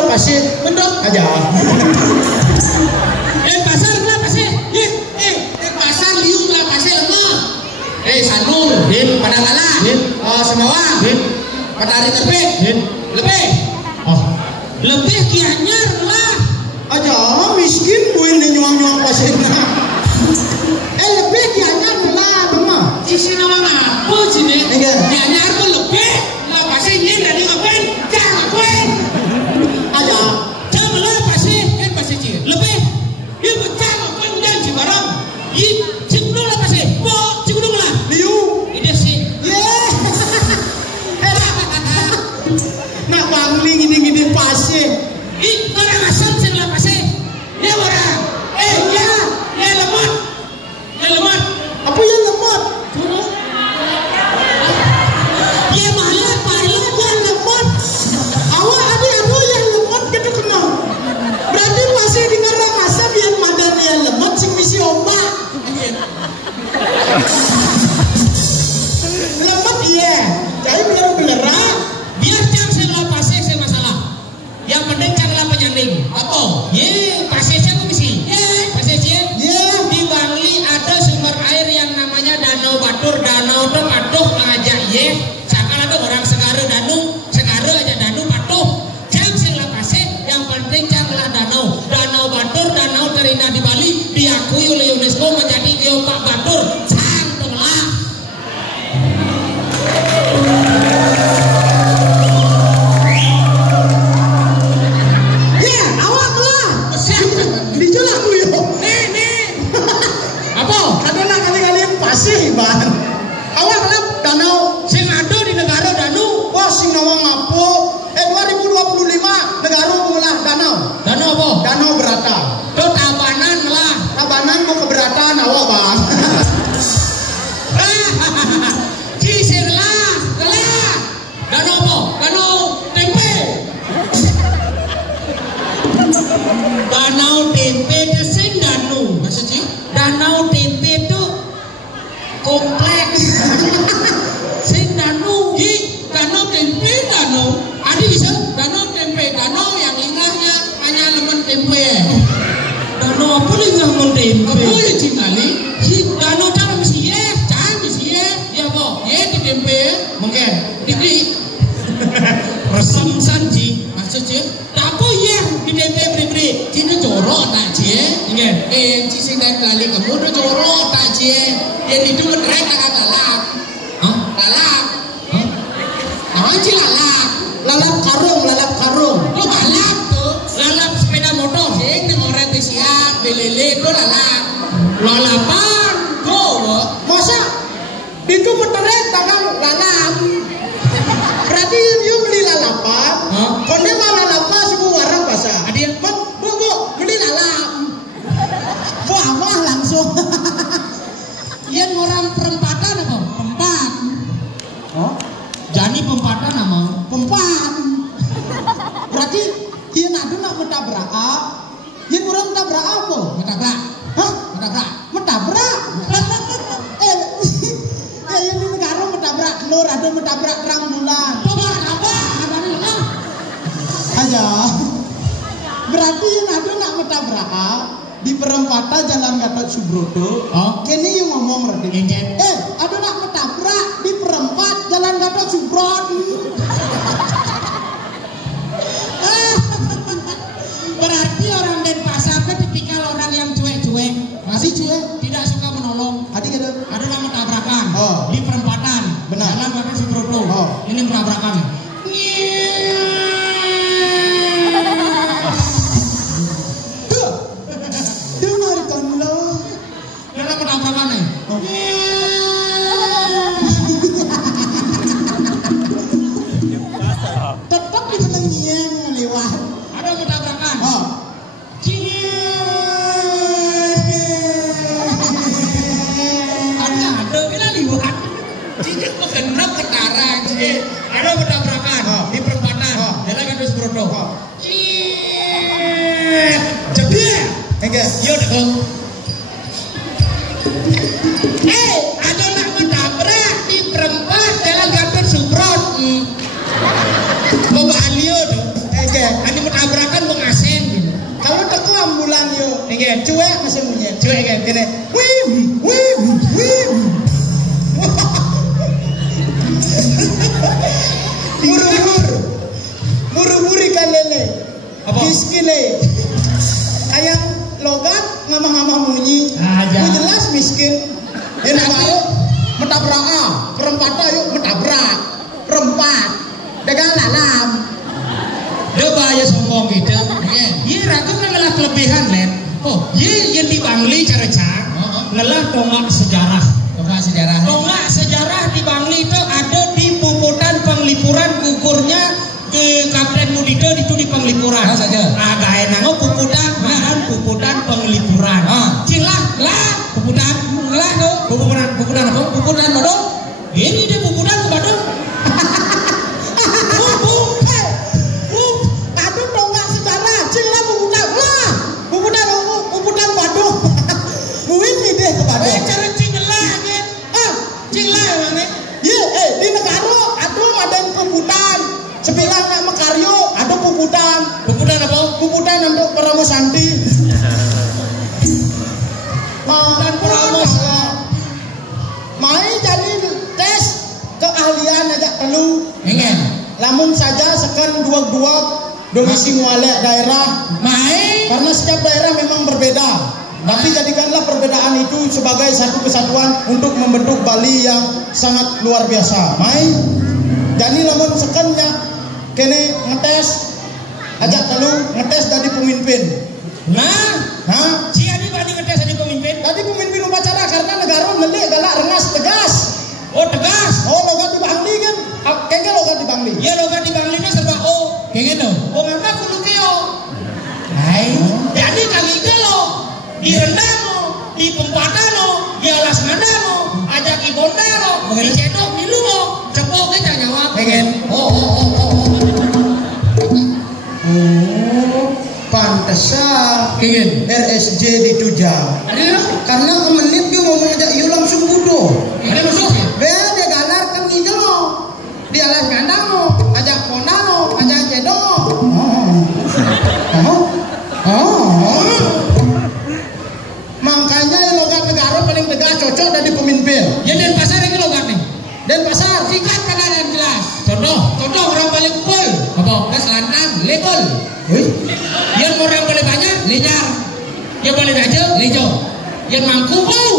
orang pasir mendok aja. Pasar lah pasir. Pasar liu lah pasir lemah. Sanur, Padangala, Semawa, Patari Terbit, lebih kianyar lah. Aja miskin buin nyuang-nyuang pasirna. Lebih kianyar lah bema. Isi nama apa sini? Kianyar tu lebih lah pasir ni dari ngapain? Jangan Aja. Jangan lah pasir kan pasir je. Lebih. Ia pecah ngapain jangan si barang. Ia cinggung lah pasir. Cinggung lah. Liu. Ini sih. Nak bangling gini-gini pasir. Orang asal sih lah pasir. Dia orang. Ya lemot. Apa yang lemot? Ya malah yang lemot. Awak ada apa yang lemot gitu kena. Berarti pasir di ngarang masa biar madan yang lemot sing misi ombak. Lemot iya. Jadi bener-beneran. Biar jangan saya pasir saya masalah. Yang penting janganlah penyanding. Apa? Pasir saya komisi. Pasir saya. Di Bangli ada sumber air yang namanya Danau Batur. Danau itu patuh ngajak Sakal ada orang Segara aja Danau patuh. Jangan saya pasir. Yang penting janganlah danau. Danau Batur, danau terindah di Bali, diakui oleh UNESCO menjadi Geopark Batur. Santunglah. Awak lah. Dijual aku yo. Apa? Ada nak kali-kali pasir ban. Awak lah danau. Sing ada di negara danau. Wah sing nawang apa? 2025 negara mengolah danau. Danau apa? Danau Berata. Itu Tabanan lah. Tabanan mau keberatan awak bang. Cisirlah. Danau apa? Danau tempe. Danau tempe itu sing danau. Maksudnya? Danau tempe itu kompleks. Sing danau. Danau tempe danau. Ada bisa danau tempe. Danau yang indahnya hanya lemon tempe. Danau apa lagi lemon tempe? Apa yang cingali? Danau jangan mesti ya apa? Di tempe mungkin. Di resam sanji maksudnya. Tak apa di tempe beri. Cina jorok tak cie? Ingat. Cisi naik lali kamu udah jorok tak cie? Yang itu menerek tak lalap. Lalap. Anji lalap karung. Lo lalap tuh, lalap sepeda motor. Sing nang orang siap belele itu lalap. Lalapan, go. Masa itu meterek tangan lalap. Berarti you beli lalapan. Konde mah lalapan semua warang bahasa. Adia, Bu, beli lalap. Wah langsung. Yang orang perempatan apa? Pempat. Jadi pempatan nama. Pempat. Berarti dia nak mentabrak. Dia kurang mentabrak apa? Mentabrak. Hah? Mentabrak. Ini negara mentabrak telur, ada mentabrak terang bulan. Coba apa? Aja. Berarti yang ada nak mentabrak di perempatan Jalan Gatot Subroto. Kini yang ngomong berarti. Ada nak mentabrak di perempat Jalan Gatot Subroto. Berarti orang Denpasar itu tipikal orang yang cuek-cuek. Masih cuek, tidak suka menolong. adik ada. Ada nama tabrakan Oh. di perempatan. Benar. Jalan Gatot Subroto. Oh. Ini tabrakan. Dengarkan lo. Ini nama tabrakan nih. Tetap di penengian lewat. Ada nama tabrakan. Oh. Ada bila liwat. Jika mengenap ketara, ada bertabrakan di perempatan. Jalan Gatot Subroto. Jadi, yo dong. Ada nak menabrak di perempatan Jalan Gatot Subroto. Bawa Alio dong. Ini menabrak. cuek masih munyet. Cuek kan kene. Wih. Muru-muri kan lele. Apa? Miskin le. Kayak logat ngamah-ngamah munyi. Ku jelas miskin. Ini baru metabrak perempat yuk metabrak perempat dagang lalam. Dia bahaya sombong gitu. Iya ragu ngelah kelebihan men. Oh, iya yang di Bangli cara ngelah dongak sejarah. Dongak sejarah di Bangli itu ada di Puputan Penglipuran gukurnya ke Kapten Mudito itu di Penglipuran. Saja. Agak enang Puputan Penglipuran. Cilah lah Puputan lah tuh. Puputan apa? Puputan Badung. Ini dia Puputan ke Badung. Aduh dongak sejarah. Cilah Puputan lah. Puputan Badung. Muin nih deh ke Badung. Cara cinglah kan. Cinglah mana? Iya, di negara aduh ada Puputan. Sebilang nak Mekaryo ada Puputan. Puputan apa? Puputan untuk Pramosanti. Dan Pramos. Mai jadi tes keahlian aja telu. Ingin. Lamun saja sekan dua domisi mualek daerah. Mai. Karena setiap daerah memang berbeda. Tapi jadikanlah perbedaan itu sebagai satu kesatuan untuk membentuk Bali yang sangat luar biasa. Mai. Jadi lamun sekannya kene ngetes ajak telu ngetes jadi pemimpin. Nah, Ciani bani ngetes jadi pemimpin. tadi pemimpin upacara karena negara melik galak rengas tegas. Oh tegas. Oh logat di Bangli kan? Kayaknya logat di Bangli. Ya logat di Bangli itu serba O. Kayak gitu. Oh ngapa kudu keo? Hai. Jadi kali lo di rendamo, di pempatano, di alas ngandamo, ajak ibondaro, di cedok di lumo, cepok kita nyawab. Pengen. Pantesan Pengen. RSJ ditujang. Ada Karena kemenit dia ngomong aja yuk langsung budo. ada masuk. Dia galar kan ngijel lo. Di alas ngandang lo, ajak pondan lo, ajak cedok. Makanya logat negara paling tegas cocok dari pemimpin. Ya dan pasar ini logat nih. Dan pasar Sikat karena dan jelas. Contoh orang paling kukul. Apa? Gas lantang, lekol. Yang orang paling banyak, lenyar. Yang paling aja, lejo. Yang mangku bau.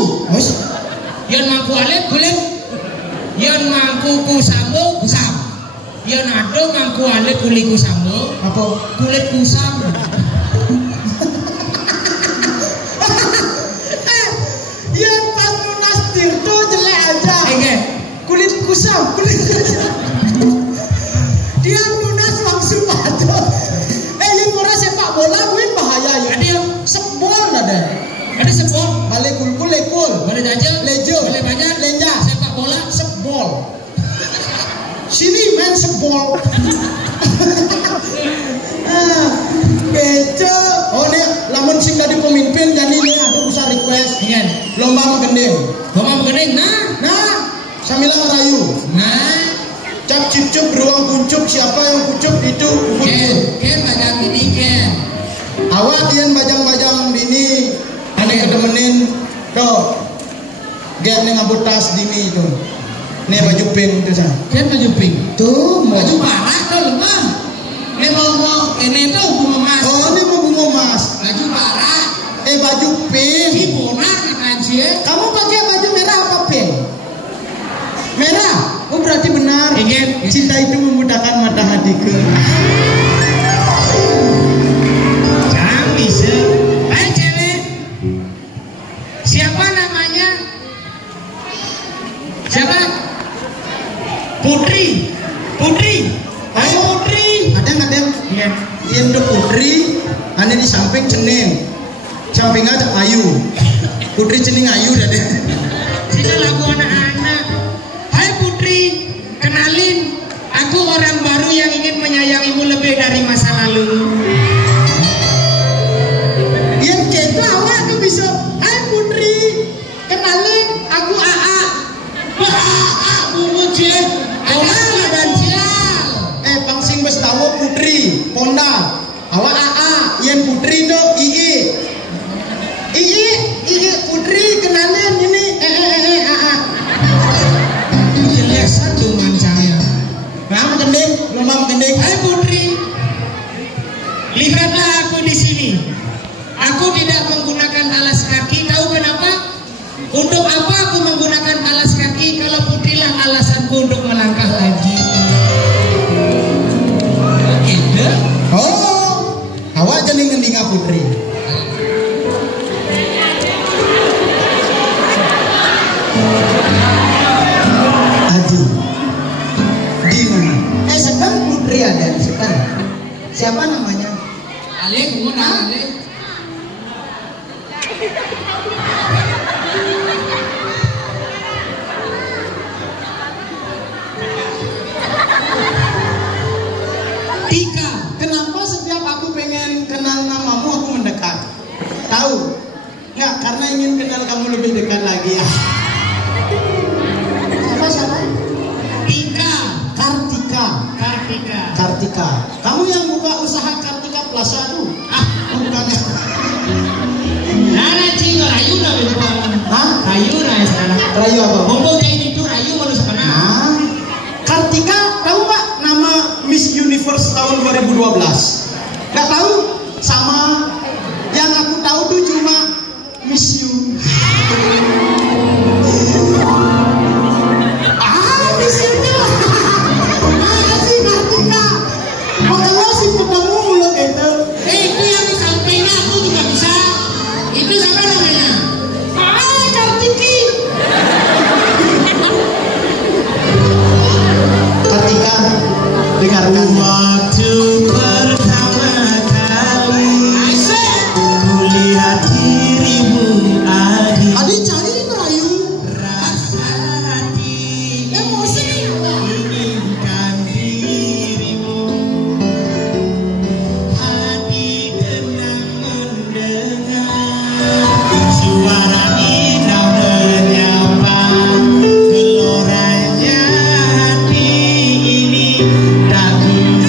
Yang mangku alep, kulep. Yang mangku kusambo, kusam. Yang ada mangku alep kulit kusambo. apa? Kulit kusam. Yang Pamunas Tirto jelek aja. Kulit kusam. Dia lunas langsung ada. Yang murah sepak bola win bahaya ya. Ada yang Sebol ada. ada sepon. Balik kulkul lekul. Boleh aja. Lejo. Boleh banyak. Lenja. Sepak bola. Sebol. Sini main sebol. Beco. Oh nih, lamun sing dari pemimpin jadi nih ada usah request. Ingin. Lomba menggending. Lomba menggending. Nah, samilang rayu. Nah. Cap cip beruang kuncup, siapa yang kuncup itu Ken bajang ini Ken. awak dian bajang-bajang dini ane kedemenin tuh dia nih ngabut tas dini itu nih baju pink itu sah Ken baju pink. tuh Baju parah tuh lemah. Ini mau ini tuh bunga emas. oh ini mau bunga emas Baju parah. baju pink Si bonak aja. kamu pakai baju merah apa pink merah oh berarti benar Ingin. cinta itu memudahkan mata hatiku Jangan bisa. Hai cewek. Siapa namanya? Siapa? Putri. Hai Putri. ada Iya. yang udah putri ane di samping cening samping aja ayu putri cening ayu dah deh Sini lagu anak-anak. Hai Putri, kenalin, aku orang baru yang ingin menyayangimu lebih dari masa lalu. yang gitu awak tuh bisa hai putri kenalin aku AA Bumbu Jen, Omar dan Cial. pangsing bes tahu putri ponda awak AA yang putri tuh II apa aku menggunakan alas kaki kalau putihlah alasanku untuk melangkah lagi. Gitu. Oh, awak jadi ngendinga putri. Adi, di mana? Sedang putri ada sedang. Siapa namanya? Alek, mana Alek? Tika, kenapa setiap aku pengen kenal namamu aku mendekat? Tahu? Nggak, karena ingin kenal kamu lebih dekat lagi ya. Siapa? Tika. Kartika. Kamu yang buka usaha Kartika Plaza tuh? Bukan. Nana cinggo rayu na betul. Hah? Rayu na sekarang. Rayu apa? Mumpung kayak itu rayu malu sekarang. Nah, Kartika tahu nggak nama Miss Universe tahun 2012? Nggak tahu? Sama yang aku tahu tuh cuma Miss You. Miss You tuh. Si Kartika. Makanya si ketemu mulut itu. Itu yang sampingnya aku juga bisa. Itu siapa namanya? Kartiki. Kartika, dengarkan. Waktu pertama kali kulihat dirimu Adi, Adi cari merayu. rasa hati Emosi. inginkan dirimu. Hati tenang mendengar suara indah menyapa, geloranya hati ini tak ku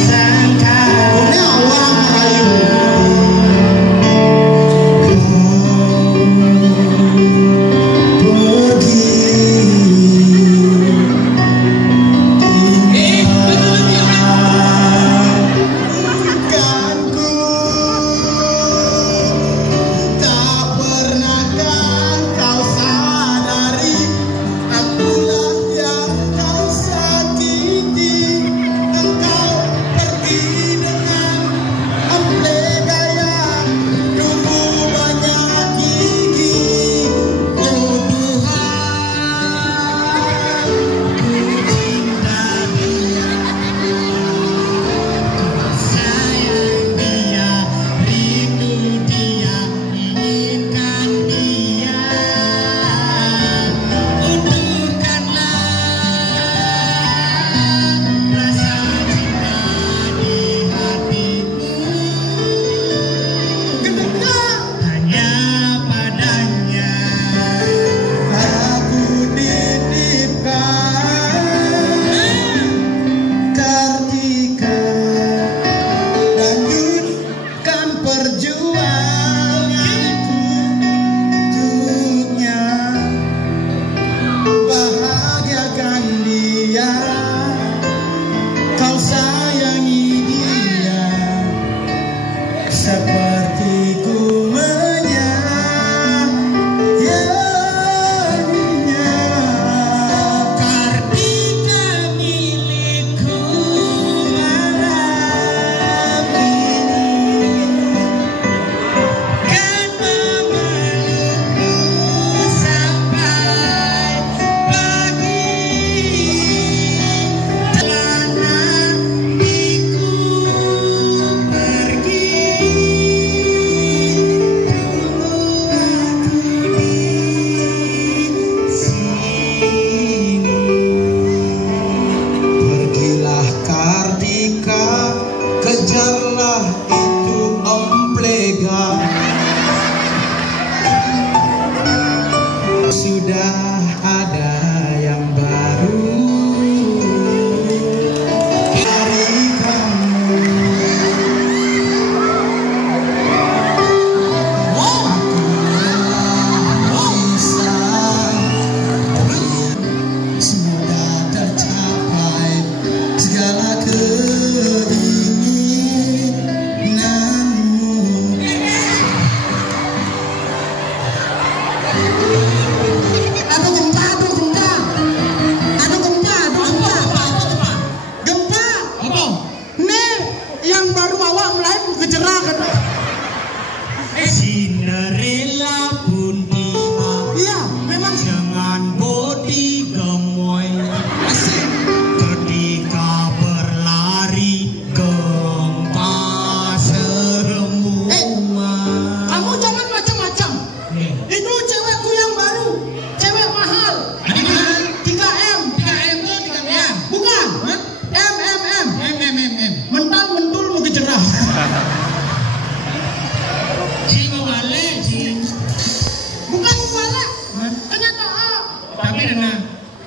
dana.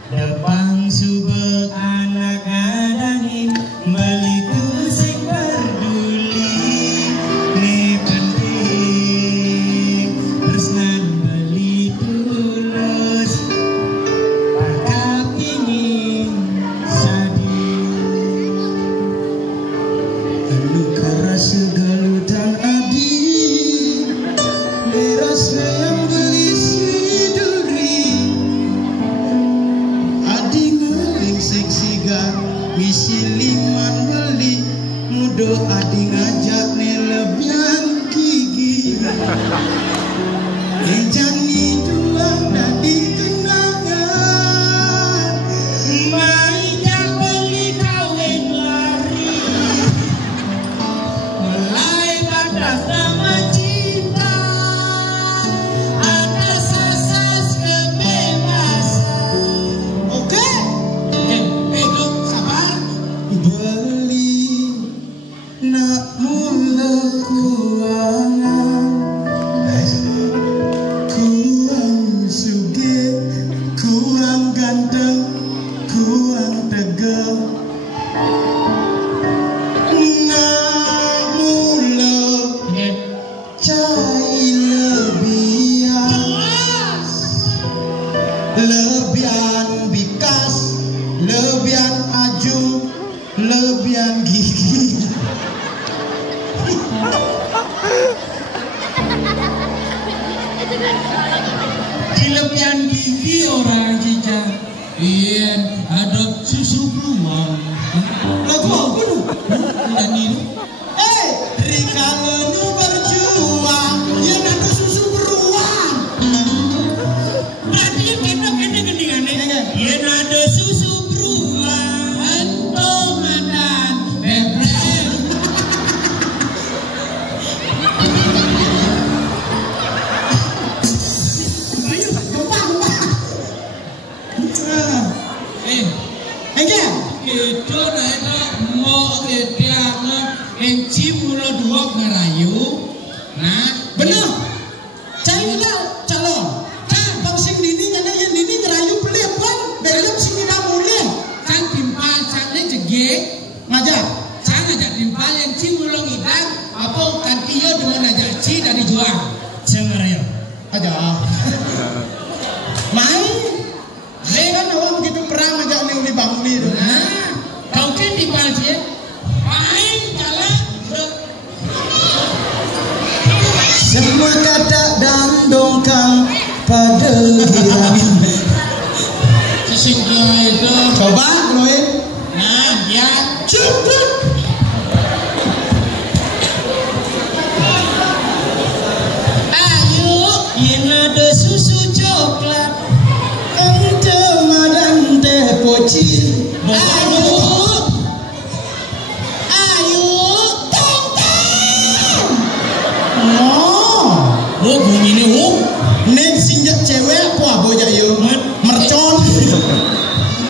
Depang subek anak adangin meliku sing peduli ne penting tresnan beli tulus pakap ingin sadin anu keras segalutan adi merasa yang beli siduri adi ngeling seksiga misi liman beli mudo adi ngajak nelebian gigi jangan tulang dadi kenangan main beli kawin lari mulai batas nama cinta ada asas kebebasan. Oke itu sabar beli nak mula kuangan kurang sugih kurang ganteng kurang tegel nak mula cai lebihan bikas lebihan aju lebihan gigi lebihan gigi orang cica iya ada susu beruang lagu apa lu? Dan ini kalau lu berjuang ya ada susu beruang berarti kita gendingannya ya ada susu beruang entong madan bebek ayo gempa itu na mau ketiakna enci mula dua ngerayu nah bener cari lah calon bang sing dini nyana yang dini ngerayu pelit kan belum sing tidak mulai kan timpal cannya jegek ngajak can ngajak timpal enci mula ngidang apa kantiyo dengan ngajak ci dari juang cengerayu aja main kan awak begitu perang ngajak nih uli bangli itu nah kau kan timpal sih main jalan semua kata dan dongkang pada hilang sesingkirnya itu coba Noe